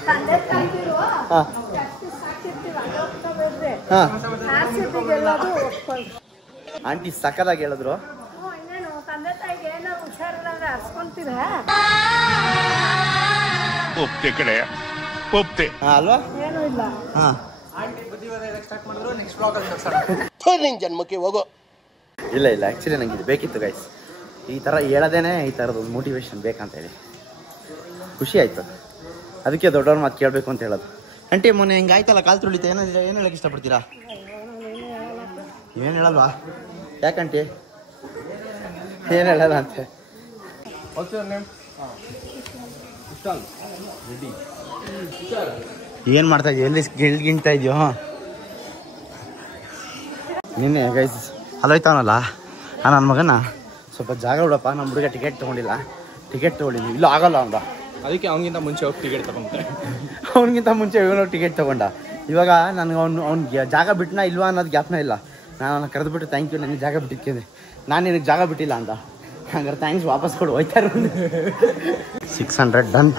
ತಂದೆ ತಾಯಿದಿರು ಸಾಕಿರ್ತೀವಿ, ಅದೇ ಹೋಗ್ತಾಬೇಡ್ರಿ. ಗೆಲ್ಲೋದು ಒಪ್ಕೊಳ್ಳಿ. ಆಂಟಿ ಸಕ್ಕದಾಗಿ ಹೇಳಿದ್ರು. ಇನ್ನೇನು ತಂದೆ ತಾಯಿಗೆ ಏನೋ ಹುಷಾರಿಲ್ಲ ಅಂದ್ರೆ ಹರ್ಸ್ಕೊಂತೀರ ಒಪ್ತೆ ಕಡೆ ಒಪ್ತೆ ಅಲ್ವಾ? ಏನೂ ಇಲ್ಲ. ಹಾಂ, ಜನ್ಮಕ್ಕೆ ಹೋಗೋ. ಇಲ್ಲ ಆ್ಯಕ್ಚುಲಿ ನಂಗೆ ಇದು ಬೇಕಿತ್ತು ಗೈಸ್. ಈ ಥರ ಹೇಳೋದೇನೆ ಈ ಥರದೊಂದು ಮೋಟಿವೇಶನ್ ಬೇಕಂತ ಹೇಳಿ ಖುಷಿ ಆಯಿತು. ಅದಕ್ಕೆ ದೊಡ್ಡವ್ರ ಮಾತು ಕೇಳಬೇಕು ಅಂತ ಹೇಳೋದು. ಆಂಟಿ ಮೊನ್ನೆ ಹಿಂಗೆ ಆಯ್ತಲ್ಲ, ಕಾಲು ತುಳಿತ, ಏನು ಹೇಳಕ್ಕೆ ಇಷ್ಟಪಡ್ತೀರಾ? ಏನು ಹೇಳಲ್ವಾ? ಯಾಕಂಟಿ ಏನು ಹೇಳಲ್ಲ ಅಂತೆ? ಏನು ಮಾಡ್ತಾ ಇದೀವಿ? ಎಲ್ಲಿ ಗಿಣ್ತಾ ಇದೆಯೋ? ನಿನ್ನೆ ಗೈಸ್ ಅಲ್ಲೋಯ್ತಾವನಲ್ಲ ನನ್ನ ಮಗನ, ಸ್ವಲ್ಪ ಜಾಗ ಬಿಡಪ್ಪ, ನಮ್ಮ ಹುಡುಗ ಟಿಕೆಟ್ ತೊಗೊಂಡಿಲ್ಲ, ಟಿಕೆಟ್ ತೊಗೊಂಡಿದ್ವಿ. ಇಲ್ಲ ಆಗಲ್ಲ ಅಂದ. ಅದಕ್ಕೆ ಅವನಿಗಿಂತ ಮುಂಚೆ ಹೋಗಿ ಟಿಕೆಟ್ ತಗೊಂಡೆ. ಅವನಿಗಿಂತ ಮುಂಚೆ ಇವನು ಟಿಕೆಟ್ ತೊಗೊಂಡ. ಇವಾಗ ನನಗೆ ಅವ್ನಿಗೆ ಜಾಗ ಬಿಟ್ಟನ ಇಲ್ವಾ ಅನ್ನೋದು ಜ್ಞಾಪನ ಇಲ್ಲ. ನಾನು ಅವನ್ನ ಕರೆದುಬಿಟ್ಟು ಥ್ಯಾಂಕ್ ಯು, ನನಗೆ ಜಾಗ ಬಿಟ್ಟಿದ್ದೇನೆ, ನಾನು ನಿನಗೆ ಜಾಗ ಬಿಟ್ಟಿಲ್ಲ ಅಂತ. ಹಂಗಾರೆ ಥ್ಯಾಂಕ್ಸ್, ವಾಪಸ್ ಕೊಡು, ಹೋಯ್ತಾ ಇರೋ. 600 ಡನ್.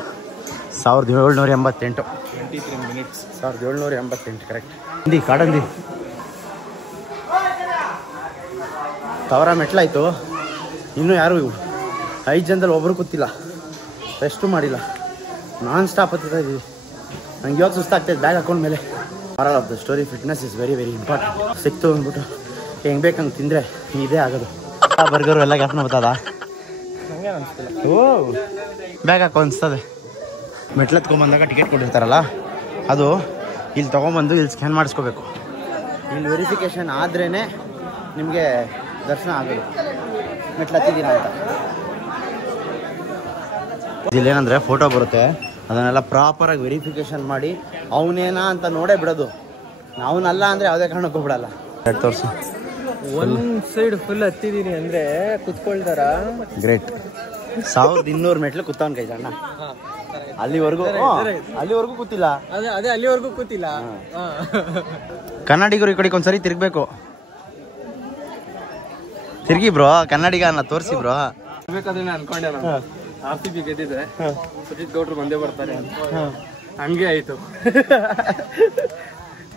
1788. 23 minutes. 1788 ಕರೆಕ್ಟ್. ಹಿಂದಿ ಕಾಡಂದಿ 1000 ಮೆಟ್ಲಾಯಿತು. ಇನ್ನೂ ಯಾರು 5 ಜನದಲ್ಲಿ ಒಬ್ಬರು ಕೂತಿಲ್ಲ, ರೆಸ್ಟು ಮಾಡಿಲ್ಲ, ನಾನ್ ಸ್ಟಾಪ್ ಹತ್ತಾ ಇದ್ದೀವಿ. ನಂಗೆ ಇವಾಗ ಸುಸ್ತಾಗ್ತಾಯಿದ್ದು ಬ್ಯಾಗ್ ಹಾಕೊಂಡ್ಮೇಲೆ. Moral of the story, fitness is very very important. ಸಿಕ್ತು ಅಂದ್ಬಿಟ್ಟು ಹೆಂಗೆ ಬೇಕಂಗೆ ತಿಂದರೆ ಇದೇ ಆಗೋದು. ಬರ್ಗರು ಎಲ್ಲ ಗ್ಯಾಪ್ನ ಬರ್ತದ? ಓ, ಬ್ಯಾಗ್ ಹಾಕೋ ಅನಿಸ್ತದೆ. ಮೆಟ್ಲೆತ್ಕೊಂಬಂದಾಗ ಟಿಕೆಟ್ ಕೊಟ್ಟಿರ್ತಾರಲ್ಲ, ಅದು ಇಲ್ಲಿ ತೊಗೊಂಬಂದು ಇಲ್ಲಿ ಸ್ಕ್ಯಾನ್ ಮಾಡಿಸ್ಕೋಬೇಕು. ಇಲ್ಲಿ ವೆರಿಫಿಕೇಷನ್ ಆದ್ರೇ ನಿಮಗೆ ದರ್ಶನ ಆಗೋದು, ಮೆಟ್ಲತ್ತಿದ್ದೀರಾ ಅಂತ. ಇಲ್ಲೇನಂದರೆ ಫೋಟೋ ಬರುತ್ತೆ, ಅದನ್ನೆಲ್ಲ ಪ್ರಾಪರಾಗಿ ವೆರಿಫಿಕೇಷನ್ ಮಾಡಿ ಅವನೇನಾ ಅಂತ ನೋಡೇ ಬಿಡೋದು. ಅವನಲ್ಲ ಅಂದರೆ ಯಾವುದೇ ಕಾರಣಕ್ಕೂ ಬಿಡಲ್ಲ. ತೋರಿಸು. ಒಂದ್ ಸೈಡ್ ಫುಲ್ ಹತ್ತಿದೀನಿ ಅಂದ್ರೆ ಕುತ್ಕೊಳ್ತಾರ. ಗ್ರೇಟ್. 1200 ಮೆಟ್ಲು ಕೂತವನ್ ಕೈ ಅಣ್ಣ. ಅಲ್ಲಿವರೆಗೂ ಕೂತಿಲ್ಲ. ಅದೇ ಅಲ್ಲಿವರೆಗೂ ಕೂತಿಲ್ಲ. ಕನ್ನಡಿಗರು ಈ ಕಡೆಗೆ ಒಂದ್ಸರಿ ತಿರ್ಗ್ಬೇಕು. ತಿರ್ಗಿ ಬ್ರೋ, ಕನ್ನಡಿಗ ಅನ್ನ ತೋರಿಸಿ ಬ್ರೋ. ಬೇಕಾದ್ರೆ ಅನ್ಕೊಂಡೆ ನಾನು RCB ಗೆದ್ದಿದ್ರೆ ಸುಜಿತ್ ಗೌಡ್ರು ಬಂದೇ ಬರ್ತಾರೆ ಅಂತ. ಹಂಗೆ ಆಯ್ತು.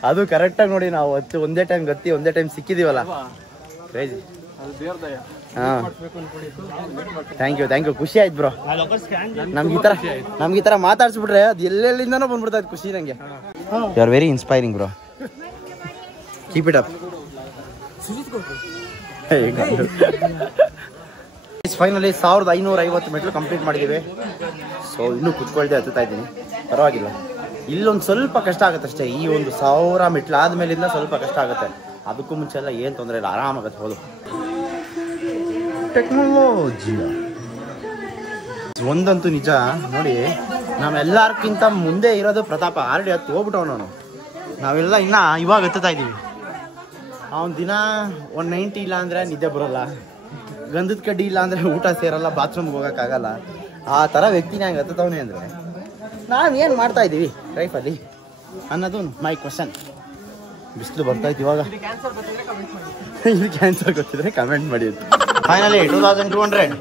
ಅದು ಕರೆಕ್ಟಾಗಿ ನೋಡಿ, ನಾವು ಒಂದೇ ಟೈಮ್ ಗತ್ತಿ ಒಂದೇ ಟೈಮ್ ಸಿಕ್ಕಿದೀವಲ್ಲ, ಕ್ರೇಜಿ. ಅದು ದೇವ್ರ ದಯ. ಹಾಂ, ಥ್ಯಾಂಕ್ ಯು, ಖುಷಿ ಆಯ್ತು ಬ್ರೋ. ನಮ್ಗೆ ಈ ಥರ ಮಾತಾಡ್ಸ್ಬಿಟ್ರೆ ಅದು ಎಲ್ಲೆಲ್ಲಿಂದನೂ ಬಂದ್ಬಿಡ್ತಾ ಇತ್ತು ಖುಷಿ ನನಗೆ. You are very inspiring bro, keep it up. Finally 1550 ಮೆಟ್ಲು ಕಂಪ್ಲೀಟ್ ಮಾಡಿದ್ದೀವಿ. ಸೊ ಇನ್ನೂ ಕುತ್ಕೊಳ್ದೆ ಹತ್ತುತ್ತಾ ಇದ್ದೀನಿ, ಪರವಾಗಿಲ್ಲ. ಇಲ್ಲೊಂದು ಸ್ವಲ್ಪ ಕಷ್ಟ ಆಗುತ್ತೆ ಅಷ್ಟೇ. ಈ ಒಂದು 1000 ಮೆಟ್ಲು ಆದಮೇಲಿಂದ ಸ್ವಲ್ಪ ಕಷ್ಟ ಆಗುತ್ತೆ. ಅದಕ್ಕೂ ಮುಂಚೆ ಎಲ್ಲ ಏನು ತೊಂದರೆ ಇಲ್ಲ, ಆರಾಮಾಗತ್ತೆ ಹೋದು. ಟೆಕ್ನಾಲಜಿ ಒಂದಂತೂ ನಿಜ ನೋಡಿ, ನಾವೆಲ್ಲರ್ಕಿಂತ ಮುಂದೆ ಇರೋದು ಪ್ರತಾಪ. ಆಲ್ರೆಡಿ ಹತ್ತು ಹೋಗ್ಬಿಟ್ಟವ್ ನಾನು, ನಾವೆಲ್ಲ ಇನ್ನೂ ಇವಾಗ ಹತ್ತುತ್ತಾ ಇದ್ದೀವಿ. ಅವನ ದಿನ 190 ಇಲ್ಲ ಅಂದರೆ ನಿದ್ದೆ ಬರೋಲ್ಲ, ಗಂಧದ ಕಡ್ಡಿ ಇಲ್ಲ ಅಂದರೆ ಊಟ ಸೇರಲ್ಲ, ಬಾತ್ರೂಮ್ಗೆ ಹೋಗೋಕ್ಕಾಗಲ್ಲ. ಆ ಥರ ವ್ಯಕ್ತಿನ ಹಂಗೆ ಹತ್ತವನೇ ಅಂದರೆ ನಾವೇನು ಮಾಡ್ತಾ ಇದ್ದೀವಿ ಲೈಫಲ್ಲಿ ಅನ್ನೋದು ಮೈ ಕ್ವಶನ್. ಬಿಸಿಲು ಬರ್ತಾಯಿತ್ತು ಇವಾಗ. ಇಲ್ಲಿ ಕ್ಯಾನ್ಸರ್ ಗೊತ್ತಿದ್ರೆ ಕಮೆಂಟ್ ಮಾಡಿ. ಫೈನಲಿ 2200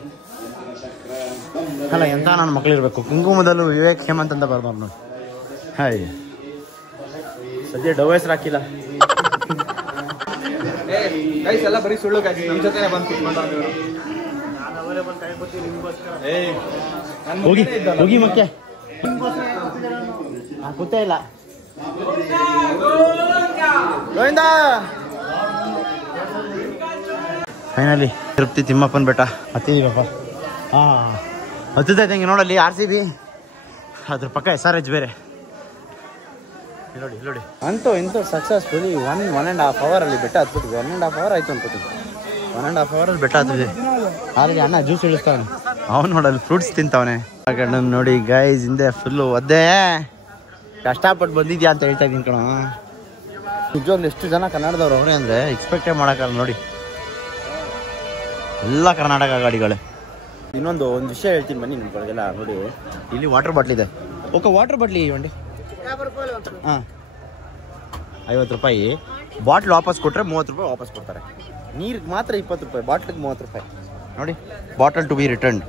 ಅಲ್ಲ, ಎಂತ ನನ್ನ ಮಕ್ಕಳಿರ್ಬೇಕು. ಕುಂಕುಮದಲ್ಲೂ ವಿವೇಕ್ ಹೇಮಂತ್ ಅಂತ ಬರ್ಬಾರ್ದು ನೋಡಿ. ಹಾಯ್ ಸದ್ಯ ಡವೈಸ್ರು ಹಾಕಿಲ್ಲ. ಎಲ್ಲ ಬರೀ ಸುಳ್ಳು ಗಾಡಿ ನಮ್ಮ ಜೊತೆ ಬಂದು ಹೋಗಿ ಹೋಗಿ ಮತ್ತೆ ಗೊತ್ತೇ ಇಲ್ಲ. ಗೋವಿಂದ ಫೈನಲಿ ತಿರುಪತಿ ತಿಮ್ಮಪ್ಪನ ಬೆಟ್ಟ ಹತ್ತಿದೀವಪ್ಪ. ಹಾಂ ಹತ್ತುತ್ತಾ ಇದ್ದಂಗೆ ನೋಡಲ್ಲಿ RCB, ಅದ್ರ ಪಕ್ಕ SRH ಬೇರೆ. ನೋಡಿ ನೋಡಿ ಅಂತೂ ಇಂತೂ ಸಕ್ಸಸ್ಫುಲಿ 1.5 hour ಅಲ್ಲಿ ಬೆಟ್ಟ ಹತ್ಬಿಟ್ಟಿದ್ವಿ. 1.5 hour ಆಯ್ತು ಅನ್ಕೋತೀನಿ. 1.5 hour ಅಲ್ಲಿ ಬೆಟ್ಟ ಹತ್ತಿದ್ವಿ. ಆಲ್ರೆಡಿ ಅಣ್ಣ ಜ್ಯೂಸ್ ಇಳಿಸ್ತಾವನೆ, ಅವ್ನು ನೋಡಲ್ಲಿ ಫ್ರೂಟ್ಸ್ ತಿಂತಾವನೆ. ನೋಡಿ ಗೈಸ್, ಹಿಂದೆ ಫುಲ್ಲು ಒದ್ದೆ. ಕಷ್ಟಪಟ್ಟು ಬಂದಿದ್ಯಾ ಅಂತ ಹೇಳ್ತಾ ಇದ್ದೀನಿ ಕಣ. ನಿಜವಾಗ್ಲು ಎಷ್ಟು ಜನ ಕನ್ನಡದವ್ರು ಅವ್ರೆ ಅಂದರೆ ಎಕ್ಸ್ಪೆಕ್ಟೇ ಮಾಡೋಕ್ಕಲ್ಲ. ನೋಡಿ ಎಲ್ಲ ಕರ್ನಾಟಕ ಗಾಡಿಗಳೇ. ಒಂದು ವಿಷಯ ಹೇಳ್ತೀನಿ ಬನ್ನಿ ನಿಮ್ಗಳಿಗೆಲ್ಲ. ನೋಡಿ ಇಲ್ಲಿ ವಾಟರ್ ಬಾಟ್ಲ್ ಇದೆ. ಓಕೆ, ವಾಟರ್ ಬಾಟ್ಲಿ ಒಂಡಿ ಹಾಂ 50 ರೂಪಾಯಿ. ಬಾಟ್ಲ್ ವಾಪಸ್ ಕೊಟ್ಟರೆ 30 ರೂಪಾಯಿ ವಾಪಸ್ ಕೊಡ್ತಾರೆ. ನೀರಿಗೆ ಮಾತ್ರ 20 ರೂಪಾಯಿ, ಬಾಟ್ಲಿಗೆ 30 ರೂಪಾಯಿ. ನೋಡಿ, bottle to be return.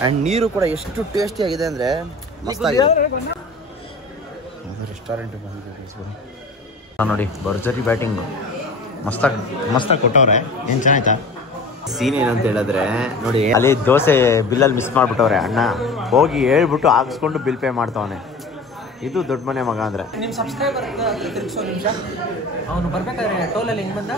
And ನೀರು ಕೂಡ ಎಷ್ಟು ಟೇಸ್ಟಿಯಾಗಿದೆ ಅಂದರೆ ಮಸ್ತಾಗಿದೆ. ರೆಸ್ಟೋರೆಂಟ್ ನೋಡಿ, ಭರ್ಜರಿ ಬ್ಯಾಟಿಂಗು ಮಸ್ತಾಗಿ ಕೊಟ್ಟವ್ರೆ. ಏನು ಚೆನ್ನಾಯ್ತಾ? ಸೀನ್ ಏನಂತ ಹೇಳಿದ್ರೆ ನೋಡಿ, ಅಲ್ಲಿ ದೋಸೆ ಬಿಲ್ಲಲ್ಲಿ ಮಿಸ್ ಮಾಡಿಬಿಟ್ಟವ್ರೆ ಅಣ್ಣ. ಹೋಗಿ ಹೇಳ್ಬಿಟ್ಟು ಹಾಕ್ಸ್ಕೊಂಡು ಬಿಲ್ ಪೇ ಮಾಡ್ತಾವನೆ. ಇದು ದೊಡ್ಡ ಮನೆ ಮಗ ಅಂದರೆ. ನಿಮ್ಮ ಸಬ್ಸ್ಕ್ರೈಬರ್ ತಿರ್ಗಿಸೋ ನಿಮಿಷ ಅವನು ಬರ್ಬೇಕಾದ್ರೆ ಟೋಲಲ್ಲಿ ಹೆಂಗೆ ಬಂದ?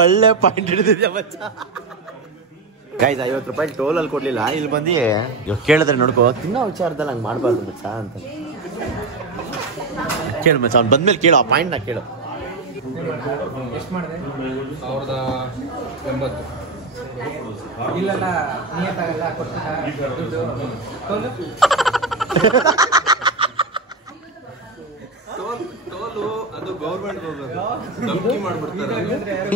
ಒಳ್ಳೆ ಪಾಯಿಂಟ್ ಹಿಡಿದಿದ್ಯಾ ಬಚ್ಚ. ಗೈಸ್ 50 ರೂಪಾಯಿ ಟೋಲಲ್ಲಿ ಕೊಡ್ಲಿಲ್ಲ. ಇಲ್ಲಿ ಬಂದು ಇವಾಗ ಕೇಳಿದ್ರೆ ನೋಡ್ಕೋ, ತಿನ್ನೋ ವಿಚಾರದಲ್ಲಿ ಹಂಗೆ ಮಾಡಬಾರ್ದು ಬಚ್ಚ ಅಂತ ಕೇಳು ಮಚ್ಚ. ಅವ್ನು ಬಂದ್ಮೇಲೆ ಕೇಳು, ಆ ಪಾಯಿಂಟ್ನ ಕೇಳು. ಎಷ್ಟು ಮಾಡಿದೆ? 1080. ಇಲ್ಲಲ್ಲ, ನಿಯತ್ತಾಗಲ್ಲ ಕೊಡ್ತಾ ದುಡ್ಡು. ಟೋಲು ಅದು ಗೌರ್ಮೆಂಟ್ ಹೋಗೋದು ಮಾಡ್ಬಿಡ್ತಾರೆ.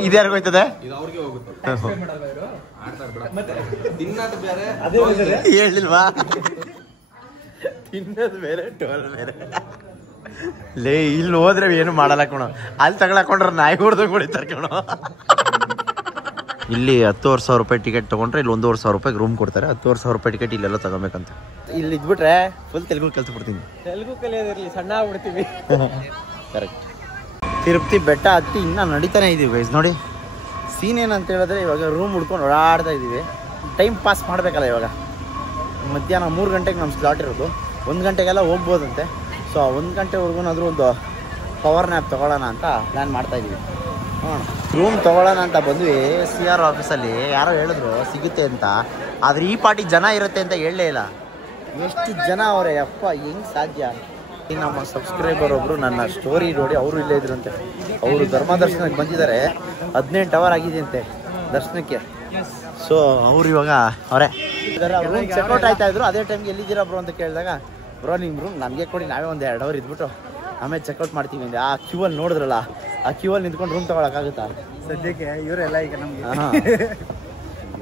ಇದ್ಯಾರಿಗೂ ಹೋಯ್ತದೆ? ಇದು ಅವ್ರಿಗೆ ಹೋಗುತ್ತೆ. ಮತ್ತೆ ತಿನ್ನೋದು ಬೇರೆ, ಹೇಳಿಲ್ವಾ? ತಿನ್ನೋದು ಬೇರೆ, ಟೋಲ್ ಬೇರೆ. ಲೇ, ಇಲ್ಲಿ ಹೋದ್ರೆ ಏನು ಮಾಡಲ್ಲ ಕಣೋ. ಅಲ್ಲಿ ತಗೊಳಕೊಂಡ್ರೆ ನಾಯಿ ಹೊಡೆದಂಗೆ ಹೊಡಿತಾರೆ ಕಣೋ. ಇಲ್ಲಿ 10,000 ರೂಪಾಯಿ ಟಿಕೆಟ್ ತೊಗೊಂಡ್ರೆ ಇಲ್ಲಿ 1,500 ರೂಪಾಯಿಗೆ ರೂಮ್ ಕೊಡ್ತಾರೆ. 10,000 ರೂಪಾಯಿ ಟಿಕೆಟ್ ಇಲ್ಲೆಲ್ಲ ತಗೋಬೇಕಂತ. ಇಲ್ಲಿ ಇದ್ಬಿಟ್ರೆ ಫುಲ್ ತೆಲುಗು ಕಲ್ತ್ಬಿಡ್ತೀನಿ. ತೆಲುಗು ಕಲಿಯೋದಿರಲಿ, ಸಣ್ಣ ಆಗ್ಬಿಡ್ತೀವಿ. ಕರೆಕ್ಟ್. ತಿರುಪತಿ ಬೆಟ್ಟ ಹತ್ತಿ ಇನ್ನೂ ನಡೀತಾನೆ ಇದ್ದೀವಿ ಗೈಸ್. ನೋಡಿ ಸೀನ್ ಏನಂತ ಹೇಳಿದ್ರೆ, ಇವಾಗ ರೂಮ್ ಹುಡ್ಕೊಂಡು ಓಡಾಡ್ತಾ ಇದ್ದೀವಿ. ಟೈಮ್ ಪಾಸ್ ಮಾಡಬೇಕಲ್ಲ. ಇವಾಗ ಮಧ್ಯಾಹ್ನ 3 ಗಂಟೆಗೆ ನಮ್ಮ ಸ್ಲಾಟ್ ಇರೋದು. 1 ಗಂಟೆಗೆಲ್ಲ ಹೋಗ್ಬೋದಂತೆ. ಸೊ 1 ಗಂಟೆವರೆಗೂ ಒಂದು ಪವರ್ ನ್ಯಾಪ್ ತೊಗೊಳ್ಳೋಣ ಅಂತ ಪ್ಲ್ಯಾನ್ ಮಾಡ್ತಾಯಿದ್ದೀವಿ. ರೂಮ್ ತೊಗೊಳ್ಳೋಣ ಅಂತ ಬಂದ್ವಿ. CR ಆಫೀಸಲ್ಲಿ ಯಾರೋ ಹೇಳಿದ್ರು ಸಿಗುತ್ತೆ ಅಂತ. ಆದರೆ ಈ ಪಾರ್ಟಿ ಜನ ಇರುತ್ತೆ ಅಂತ ಹೇಳಲೇ ಇಲ್ಲ. ಎಷ್ಟು ಜನ ಅವರೇ ಅಪ್ಪ, ಹೆಂಗೆ ಸಾಧ್ಯ? ನಮ್ಮ ಸಬ್ಸ್ಕ್ರೈಬರ್ ಒಬ್ಬರು ನನ್ನ ಸ್ಟೋರಿ ನೋಡಿ ಅವರು ಇಲ್ಲೇ ಇದ್ರಂತೆ. ಅವರು ಧರ್ಮ ದರ್ಶನಕ್ಕೆ ಬಂದಿದ್ದಾರೆ. 18 hour ಆಗಿದೆ ಅಂತೆ ದರ್ಶನಕ್ಕೆ. ಸೊ ಅವ್ರು ಇವಾಗ ಅವರೇ ರೂಮ್ ಚೆಕ್ಔಟ್ ಆಯ್ತಾ ಇದ್ರು. ಅದೇ ಟೈಮ್ಗೆ ಎಲ್ಲಿದ್ದೀರಾ ಬ್ರೋ ಅಂತ ಕೇಳಿದಾಗ, ಬ್ರೋ ನಿಮ್ಮ ರೂಮ್ ನಮಗೆ ಕೊಡಿ, ನಾವೇ ಒಂದು 2 hour ಇದ್ಬಿಟ್ಟು ಆಮೇಲೆ ಚೆಕ್ಔಟ್ ಮಾಡ್ತೀವಿ ಅಂದೆ. ಆ ಕ್ಯೂವಲ್ಲಿ ನೋಡಿದ್ರಲ್ಲ, ಆ ಕ್ಯೂವಲ್ಲಿ ನಿಂತ್ಕೊಂಡು ರೂಮ್ ತೊಗೊಳಕ್ಕಾಗುತ್ತಾ? ಸದ್ಯಕ್ಕೆ ಇವರೆಲ್ಲ ಈಗ ನಮಗೆ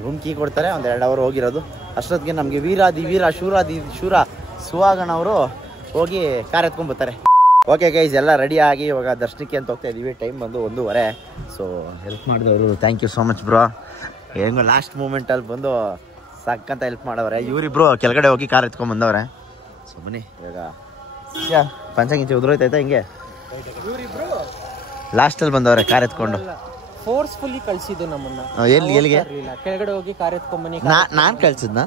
ರೂಮ್ ಕೀ ಕೊಡ್ತಾರೆ. ಒಂದು 2 hour ಹೋಗಿರೋದು. ಅಷ್ಟೊತ್ತಿಗೆ ನಮಗೆ ವೀರಾದಿ ವೀರ ಶೂರ ಸುವಾಗಣ ಅವರು ಹೋಗಿ ಕಾರ್ ಎತ್ಕೊಂಡ್ಬರ್ತಾರೆ. ಓಕೆ ಗೈಸ್, ಎಲ್ಲ ರೆಡಿ ಆಗಿ ಇವಾಗ ದರ್ಶನಕ್ಕೆ ಅಂತ ಹೋಗ್ತಾ ಇದ್ದೀವಿ. ಟೈಮ್ ಬಂದು 1:30. ಸೊ ಹೆಲ್ಪ್ ಮಾಡಿದವರು thank you so much bro. ಹೆಂಗೋ ಲಾಸ್ಟ್ ಮೂಮೆಂಟಲ್ಲಿ ಬಂದು ಸಾಕಂತ ಹೆಲ್ಪ್ ಮಾಡವ್ರೆ. ಇವರಿಬ್ರು ಕೆಳಗಡೆ ಹೋಗಿ ಕಾರ್ ಎತ್ಕೊಂಡ್ ಬಂದವ್ರೆ. ಸೊ ಬನ್ನಿ ಇವಾಗ ಪಂಚಂಗಿಂಚೆ ಉದುರೋಯ್ತಾಯ್ತಾ ಹಿಂಗೆ. ಲಾಸ್ಟಲ್ಲಿ ಬಂದವ್ರೆ ಕಾರ್ ಎತ್ಕೊಂಡು. ಫೋರ್ಸ್ಫುಲಿ ಕಳ್ಸಿದ್ದು ನಮ್ಮನ್ನ. ಎಲ್ಲಿಗೆ? ಕೆಳಗಡೆ ಹೋಗಿ ಕಾರ್ ಎತ್ಕೊಂಬನಿ. ನಾನ್ ಕಳ್ಸಿದ್ನ?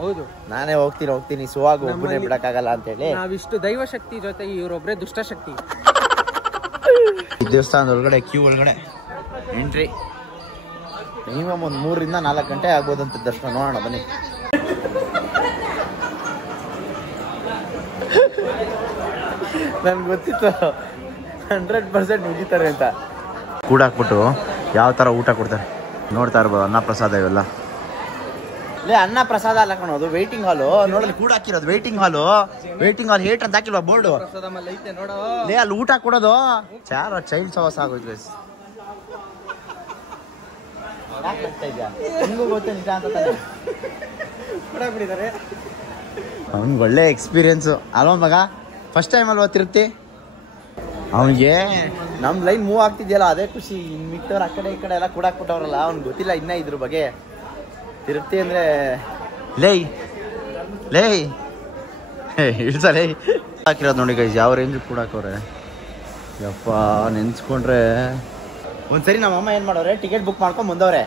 ಹೌದು, ನಾನೇ ಹೋಗ್ತೀನಿ ಸುವಾಗ ಒಬ್ಬನೇ ಬಿಡಕ್ಕಾಗಲ್ಲ ಅಂತ ಹೇಳಿ. ನಾವಿಷ್ಟು ದೈವ ಶಕ್ತಿ ಜೊತೆ ಇವರೊಬ್ರೆ ದುಷ್ಟಶಕ್ತಿ. ದೇವಸ್ಥಾನದ ಒಳಗಡೆ ಕ್ಯೂ ಒಳಗಡೆ ಎಂಟ್ರಿ ಮಿನಿಮಮ್ ಒಂದು 3 ರಿಂದ 4 ಗಂಟೆ ಆಗ್ಬೋದಂತ ದರ್ಶನ. ನೋಡೋಣ ಬನ್ನಿ. ನನ್ಗೆ ಗೊತ್ತಿತ್ತು 100% ಮುಗಿತಾರೆ ಅಂತ. ಕೂಡಾಕ್ಬಿಟ್ಟು ಯಾವ ಥರ ಊಟ ಕೊಡ್ತಾರೆ ನೋಡ್ತಾ ಇರ್ಬೋದು. ಅನ್ನ ಪ್ರಸಾದ ಇವೆಲ್ಲ ಅನ್ನ ಪ್ರಸಾದ ಅಲ್ಲ ಕಣೋದು, ವೇಟಿಂಗ್ ಹಾಲು. ನೋಡಲಿ ಕೂಡ ಹಾಕಿರೋದು ವೇಟಿಂಗ್ ಹಾಲ್ ಹೇಟ್ ಅಂತ ಹಾಕಿಲ್ವಾ ಬೋರ್ಡು. ಲೇ ಅಲ್ಲಿ ಊಟ ಕೊಡೋದು ಚಾರ ಚೈಲ್ಡ್ ಸವಾಸ ಆಗೋಯ್ತು. ಅವ್ನಿಗೆ ಒಳ್ಳೆ ಎಕ್ಸ್ಪೀರಿಯನ್ಸು ಅಲ್ವಾ ಮಗ? ಫಸ್ಟ್ ಟೈಮ್ ಅಲ್ವಾ ತಿರುಪ್ತಿ? ಅವನಿಗೆ ನಮ್ಮ ಲೈನ್ ಮೂವ್ ಆಗ್ತಿದ್ಯಲ್ಲ ಅದೇ ಖುಷಿ. ಇನ್ನು ಮಿಕ್ಕವ್ರು ಆ ಕಡೆ ಈ ಕಡೆ ಎಲ್ಲ ಕೂಡಾಕ್ಬಿಟ್ಟವ್ರಲ್ಲ, ಅವ್ನಿಗೆ ಗೊತ್ತಿಲ್ಲ ಇನ್ನ ಇದ್ರ ಬಗ್ಗೆ. ತಿರುಪ್ತಿ ಅಂದ್ರೆ ಲೇ ಇಳ್ಸಲೇ ಹಾಕಿರೋದು ನೋಡಿ ಗೈಸ್, ಯಾವ ರೇಂಜ್ ಕೂಡಾಕವ್ರೆ ಯಪ್ಪ. ನೆನ್ಸ್ಕೊಂಡ್ರೆ ಒಂದ್ಸರಿ ನಮ್ಮ ಅಮ್ಮ ಏನು ಮಾಡೋರೆ, ಟಿಕೆಟ್ ಬುಕ್ ಮಾಡ್ಕೊಂಡು ಬಂದವ್ರೆ.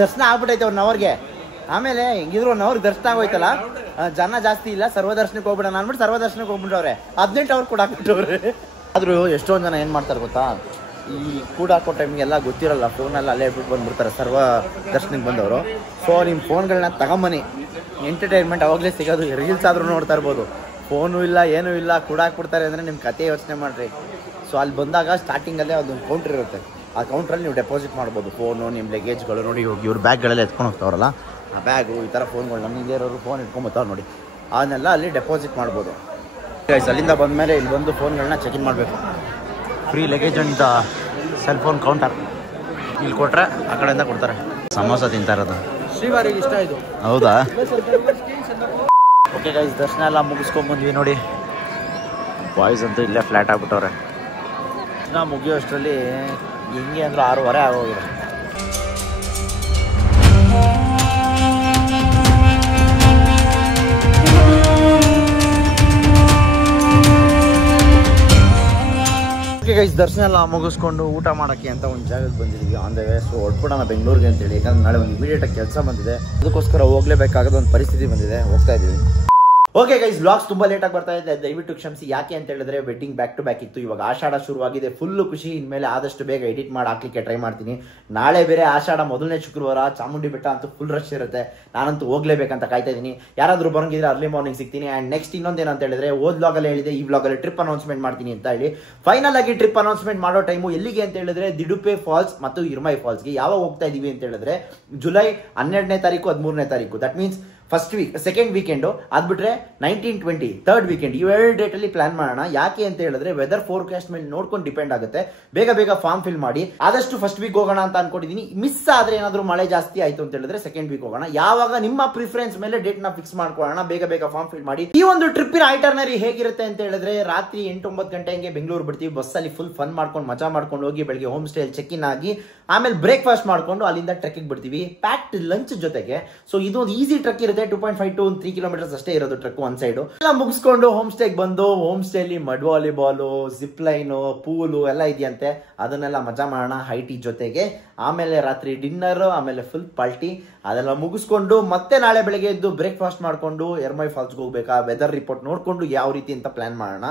ದರ್ಶನ ಆಗ್ಬಿಟ್ಟೈತೆ 1 ಅವರ್ಗೆ. ಆಮೇಲೆ ಹೆಂಗಿದ್ರು 1 ಅವರ್ಗೆ ದರ್ಶನ ಆಗೋಯ್ತಲ್ಲ, ಜನ ಜಾಸ್ತಿ ಇಲ್ಲ, ಸರ್ವದರ್ಶನಕ್ಕೆ ಹೋಗ್ಬಿಡೋಣ ಅಂದ್ಬಿಟ್ಟು ಸರ್ವದರ್ಶನಕ್ಕೆ ಹೋಗ್ಬಿಟ್ಟವ್ರೆ. 18 ಅವರ್ ಕೂಡಾಕ್ಬಿಟ್ಟವ್ರೆ. ಆದರೂ ಎಷ್ಟೊಂದು ಜನ ಏನು ಮಾಡ್ತಾರೆ ಗೊತ್ತಾ, ಈ ಕೂಡಾಕೋ ಟೈಮಿಗೆಲ್ಲ ಗೊತ್ತಿರಲ್ಲ, ಫೋನಲ್ಲಿ ಅಲ್ಲೇ ಇಟ್ಬಿಟ್ಟು ಬಂದ್ಬಿಡ್ತಾರೆ ಸರ್ವ ದರ್ಶನಕ್ಕೆ ಬಂದವರು. ಸೊ ನಿಮ್ಮ ಫೋನ್ಗಳನ್ನ ತಗೊಂಬನ್ನಿ, ಎಂಟರ್ಟೈನ್ಮೆಂಟ್ ಅವಾಗಲೇ ಸಿಗೋದು. ರೀಲ್ಸ್ ಆದರೂ ನೋಡ್ತಾ ಇರ್ಬೋದು. ಫೋನು ಇಲ್ಲ ಏನೂ ಇಲ್ಲ, ಕೂಡಾಕ್ಬಿಡ್ತಾರೆ ಅಂದರೆ ನಿಮ್ಮ ಕತೆ ಯೋಚನೆ ಮಾಡಿರಿ. ಸೊ ಅಲ್ಲಿ ಬಂದಾಗ ಸ್ಟಾರ್ಟಿಂಗಲ್ಲೇ ಅದೊಂದು ಕೌಂಟ್ರ್ ಇರುತ್ತೆ. ಆ ಕೌಂಟ್ರಲ್ಲಿ ನೀವು ಡೆಪಾಸಿಟ್ ಮಾಡ್ಬೋದು ಫೋನು, ನಿಮ್ಮ ಲಗೇಜ್ಗಳು. ನೋಡಿ ಇವ್ರ ಬ್ಯಾಗ್ಗಳೆಲ್ಲ ಎತ್ಕೊಂಡು ಹೋಗ್ತಾವ್ರಲ್ಲ, ಆ ಬ್ಯಾಗು ಈ ಥರ ಫೋನ್ಗಳು ನಮಗೆ ಇರೋರು ಫೋನ್ ಇಟ್ಕೊಂಬತ್ತಾವ್ರು ನೋಡಿ, ಅದನ್ನೆಲ್ಲ ಅಲ್ಲಿ ಡೆಪಾಸಿಟ್ ಮಾಡ್ಬೋದು. ಅಲ್ಲಿಂದ ಬಂದಮೇಲೆ ಇಲ್ಲಿ ಬಂದು ಫೋನ್ಗಳನ್ನ ಚೆಕ್ ಇನ್ ಮಾಡಬೇಕು. ಫ್ರೀ ಲಗೇಜ್ ಅಂತ ಸೆಲ್ ಫೋನ್ ಕೌಂಟರ್ ಇಲ್ಲಿ ಕೊಟ್ಟರೆ ಆ ಕಡೆಯಿಂದ ಕೊಡ್ತಾರೆ. ಸಮೋಸ ತಿಂತಾ ಇರೋದು ಶ್ರೀವಾರಿಗೆ ಇಷ್ಟ ಇದು. ಹೌದಾ? ಓಕೆ ಗೈಸ್, ದರ್ಶನ ಎಲ್ಲ ಮುಗಿಸ್ಕೊಂಬಂದ್ವಿ ನೋಡಿ. ಬಾಯ್ಸ್ ಅಂತೂ ಇಲ್ಲೇ ಫ್ಲ್ಯಾಟ್ ಆಗ್ಬಿಟ್ಟವ್ರೆ. ದರ್ಶನ ಮುಗಿಯೋ ಅಷ್ಟರಲ್ಲಿ ಹಿಂಗೆ ಅಂದ್ರೆ 6:15 ಆಗೋಗಿದೆ. ಓಕೆ ಗೈಸ್, ದರ್ಶನ ಎಲ್ಲ ಮುಗಿಸ್ಕೊಂಡು ಊಟ ಮಾಡೋಕ್ಕೆ ಅಂತ ಒಂದು ಜಾಗಕ್ಕೆ ಬಂದಿದ್ದೀವಿ ಆನ್ ದ ವೇ. ಸೊ ಹೊರಟ್ಬಿಡೋಣ ಬೆಂಗಳೂರಿಗೆ ಅಂತೇಳಿ, ಯಾಕಂದ್ರೆ ನಾಳೆ ಒಂದು ಇಮಿಡಿಯೇಟಾಗಿ ಕೆಲಸ ಬಂದಿದೆ, ಅದಕ್ಕೋಸ್ಕರ ಹೋಗ್ಲೇಬೇಕಾಗದ ಒಂದು ಪರಿಸ್ಥಿತಿ ಬಂದಿದೆ, ಹೋಗ್ತಾ ಇದ್ದೀವಿ. ಓಕೆ ಗೈಸ್, ವ್ಲಾಗ್ಸ್ ತುಂಬ ಲೇಟಾಗಿ ಬರ್ತಾ ಇದೆ, ದಯವಿಟ್ಟು ಕ್ಷಮಿಸಿ. ಯಾಕೆ ಅಂತ ಹೇಳಿದ್ರೆ ವೆಡ್ಡಿಂಗ್ ಬ್ಯಾಕ್ ಟು ಬ್ಯಾಕ್ ಇತ್ತು. ಇವಾಗ ಆಷಾಢ ಶುರುವಾಗಿದೆ, ಫುಲ್ಲು ಖುಷಿ. ಇನ್ಮೇಲೆ ಆದಷ್ಟು ಬೇಗ ಎಡಿಟ್ ಮಾಡಿ ಹಾಕ್ಲಿಕ್ಕೆ ಟ್ರೈ ಮಾಡ್ತೀನಿ. ನಾಳೆ ಬೇರೆ ಆಷಾಢ ಮೊದಲನೇ ಶುಕ್ರವಾರ, ಚಾಮುಂಡಿ ಬೆಟ್ಟ ಅಂತೂ ಫುಲ್ ರಶ್ ಇರುತ್ತೆ. ನಾನಂತೂ ಹೋಗ್ಲೇಬೇಕಂತ ಕಾಯ್ತಾ ಇದ್ದೀನಿ. ಯಾರಾದರೂ ಬರೋಂಗಿದ್ರೆ ಅರ್ಲಿ ಮಾರ್ನಿಂಗ್ ಸಿಗ್ತೀನಿ. ಆ್ಯಂಡ್ ನೆಕ್ಸ್ಟ್ ಇನ್ನೊಂದೇನಂತ ಹೇಳಿದ್ರೆ, ಓದ್ ವ್ಲಾಗಲ್ಲಿ ಹೇಳಿದೆ, ಈ ವ್ಲಾಗಲ್ಲಿ ಟ್ರಿಪ್ ಅನೌನ್ಸ್ಮೆಂಟ್ ಮಾಡ್ತೀನಿ ಅಂತ ಹೇಳಿ. ಫೈನಲ್ ಆಗಿ ಟ್ರಿಪ್ ಅನೌನ್ಸ್ಮೆಂಟ್ ಮಾಡೋ ಟೈಮು ಎಲ್ಲಿಗೆ ಅಂತ ಹೇಳಿದ್ರೆ, ದಿಡುಪೆ ಫಾಲ್ಸ್ ಮತ್ತು ಇರ್ಮೈ ಫಾಲ್ಸ್ಗೆ. ಯಾವಾಗ ಹೋಗ್ತಾ ಇದೀವಿ ಅಂತ ಹೇಳಿದ್ರೆ, ಜುಲೈ 12ನೇ ತಾರೀಕು 13ನೇ ತಾರೀಕು. That means first week, second weekend, ಅದ್ಬಿಟ್ರೆ 19, 20 ಥರ್ಡ್ ವೀಕೆಂಡ್. ಇವೆರಡು ಡೇಟಲ್ಲಿ ಪ್ಲಾನ್ ಮಾಡೋಣ. ಯಾಕೆ ಅಂತ ಹೇಳಿದ್ರೆ ವೆದರ್ ಫೋರ್ಕಾಸ್ಟ್ ಮೇಲೆ ನೋಡ್ಕೊಂಡು ಡಿಪೆಂಡ್ ಆಗುತ್ತೆ. ಬೇಗ ಬೇಗ ಫಾರ್ಮ್ ಫಿಲ್ ಮಾಡಿ ಆದಷ್ಟು ಫಸ್ಟ್ ವೀಕ್ ಹೋಗೋಣ ಅಂತ ಅನ್ಕೊಂಡಿದ್ದೀನಿ. ಮಿಸ್ ಆದ್ರೆ ಏನಾದರೂ ಮಳೆ ಜಾಸ್ತಿ ಆಯ್ತು ಅಂತ ಹೇಳಿದ್ರೆ ಸೆಕೆಂಡ್ ವೀಕ್ ಹೋಗೋಣ. ಯಾವಾಗ ನಿಮ್ಮ ಪ್ರಿಫರೆನ್ಸ್ ಮೇಲೆ ಡೇಟ್ ನ ಫಿಕ್ಸ್ ಮಾಡ್ಕೊಳ್ಳೋಣ. ಬೇಗ ಬೇಗ ಫಾರ್ಮ್ ಫಿಲ್ ಮಾಡಿ. ಈ ಒಂದು ಟ್ರಿಪ್ಪಿನ ಐಟರ್ನರಿ ಹೇಗಿರುತ್ತೆ ಅಂತ ಹೇಳಿದ್ರೆ, ರಾತ್ರಿ 8-9 ಗಂಟೆಗೆ ಬೆಂಗಳೂರು ಬಿಡ್ತೀವಿ. ಬಸ್ಸಲ್ಲಿ ಫುಲ್ ಫನ್ ಮಾಡ್ಕೊಂಡು ಮಜಾ ಮಾಡ್ಕೊಂಡು ಹೋಗಿ, ಬೆಳಗ್ಗೆ ಹೋಮ್ ಸ್ಟೇ ಚೆಕ್ ಇನ್ ಆಗಿ, ಆಮೇಲೆ ಬ್ರೇಕ್ಫಾಸ್ಟ್ ಮಾಡ್ಕೊಂಡು ಅಲ್ಲಿಂದ ಟ್ರೆಕ್ಕಿಂಗ್ ಬಿಡ್ತೀವಿ, ಪ್ಯಾಕ್ಡ್ ಲಂಚ್ ಜೊತೆಗೆ. ಸೊ ಇದು ಒಂದು ಈಸಿ ಟ್ರೆಕ್ ಇರುತ್ತೆ. 2.5 to 3 ಕಿಲೋಮೀಟರ್ಸ್ ಅಷ್ಟೇ ಇರೋದು ಟ್ರೆಕ್ ಒಂದ್ ಸೈಡ್. ಎಲ್ಲ ಮುಗಿಸ್ಕೊಂಡು ಹೋಮ್ ಸ್ಟೇಗೆ ಬಂದು, ಹೋಮ್ ಸ್ಟೇಲಿ mud volleyball, zip line, pool ಎಲ್ಲ ಇದೆಯಂತೆ. ಅದನ್ನೆಲ್ಲ ಮಜಾ ಮಾಡೋಣ ಹೈ ಟೀ ಜೊತೆಗೆ. ಆಮೇಲೆ ರಾತ್ರಿ ಡಿನ್ನರ್, ಆಮೇಲೆ ಫುಲ್ ಪಾರ್ಟಿ. ಅದೆಲ್ಲ ಮುಗಿಸ್ಕೊಂಡು ಮತ್ತೆ ನಾಳೆ ಬೆಳಗ್ಗೆ ಎದ್ದು ಬ್ರೇಕ್ಫಾಸ್ಟ್ ಮಾಡ್ಕೊಂಡು ಎರ್ಮೈ ಫಾಲ್ಸ್ಗೆ ಹೋಗ್ಬೇಕಾ, ವೆದರ್ ರಿಪೋರ್ಟ್ ನೋಡ್ಕೊಂಡು ಯಾವ ರೀತಿ ಅಂತ ಪ್ಲಾನ್ ಮಾಡೋಣ.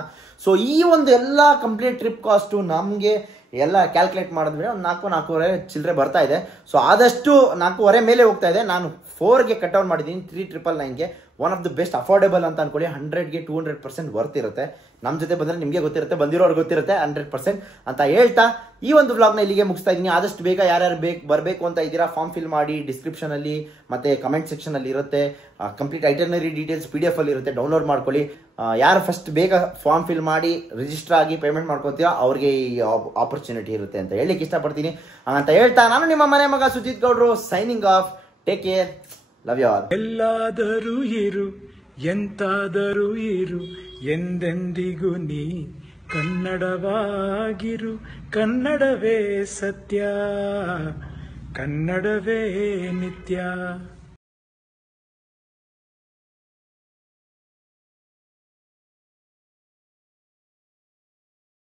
ಸೊ ಈ ಒಂದು ಎಲ್ಲ ಕಂಪ್ಲೀಟ್ ಟ್ರಿಪ್ ಕಾಸ್ಟು ನಮಗೆ ಎಲ್ಲ ಕ್ಯಾಲ್ಕುಲೇಟ್ ಮಾಡಿದ್ವಿ ಒಂದು 4-4.5 ಚಿಲ್ಲರೆ ಬರ್ತಾ ಇದೆ. ಸೊ ಆದಷ್ಟು 4.5 ಮೇಲೆ ಹೋಗ್ತಾ ಇದೆ. ನಾನು 4ಗೆ ಕಟ್ ಔಟ್ ಮಾಡಿದ್ದೀನಿ. 3,999ಗೆ one of the best affordable ಅಂತ ಅನ್ಕೊಳ್ಳಿ. 100ಗೆ 200% ವರ್ತ್ ಇರುತ್ತೆ. ನಮ್ಮ ಜೊತೆ ಬಂದರೆ ನಿಮಗೆ ಗೊತ್ತಿರುತ್ತೆ, ಬಂದಿರೋರು ಗೊತ್ತಿರುತ್ತೆ 100% ಅಂತ ಹೇಳ್ತಾ ಈ ಒಂದು ವ್ಲಾಗ್ನ ಇಲ್ಲಿಗೆ ಮುಗಿಸ್ತಾ ಇದ್ದೀನಿ. ಆದಷ್ಟು ಬೇಗ ಯಾರ್ಯಾರು ಬರಬೇಕು ಅಂತ ಇದ್ದೀರಾ ಫಾರ್ಮ್ ಫಿಲ್ ಮಾಡಿ. ಡಿಸ್ಕ್ರಿಪ್ಷನಲ್ಲಿ ಮತ್ತು ಕಮೆಂಟ್ ಸೆಕ್ಷನಲ್ಲಿ ಇರುತ್ತೆ. ಕಂಪ್ಲೀಟ್ ಐಟರ್ನರಿ ಡೀಟೇಲ್ಸ್ PDF ಅಲ್ಲಿ ಇರುತ್ತೆ, ಡೌನ್ಲೋಡ್ ಮಾಡ್ಕೊಳ್ಳಿ. ಯಾರು ಫಸ್ಟ್ ಬೇಗ ಫಾರ್ಮ್ ಫಿಲ್ ಮಾಡಿ ರಿಜಿಸ್ಟರ್ ಆಗಿ ಪೇಮೆಂಟ್ ಮಾಡ್ಕೊತೀರಾ ಅವ್ರಿಗೆ ಈ ಆಪರ್ಚುನಿಟಿ ಇರುತ್ತೆ ಅಂತ ಹೇಳಲಿಕ್ಕೆ ಇಷ್ಟಪಡ್ತೀನಿ. ಅಂತ ಹೇಳ್ತಾ ನಾನು ನಿಮ್ಮ ಮನೆ ಮಗ ಸುಜಿತ್ ಗೌಡ್ರು signing off. Take care, love you all. ಎಲ್ಲಾದರೂ ಇರು, ಎಂತಾದರೂ ಇರು, ಎಂದೆಂದಿಗೂ ನೀ ಕನ್ನಡವಾಗಿರು. ಕನ್ನಡವೇ ಸತ್ಯ, ಕನ್ನಡವೇ ನಿತ್ಯ.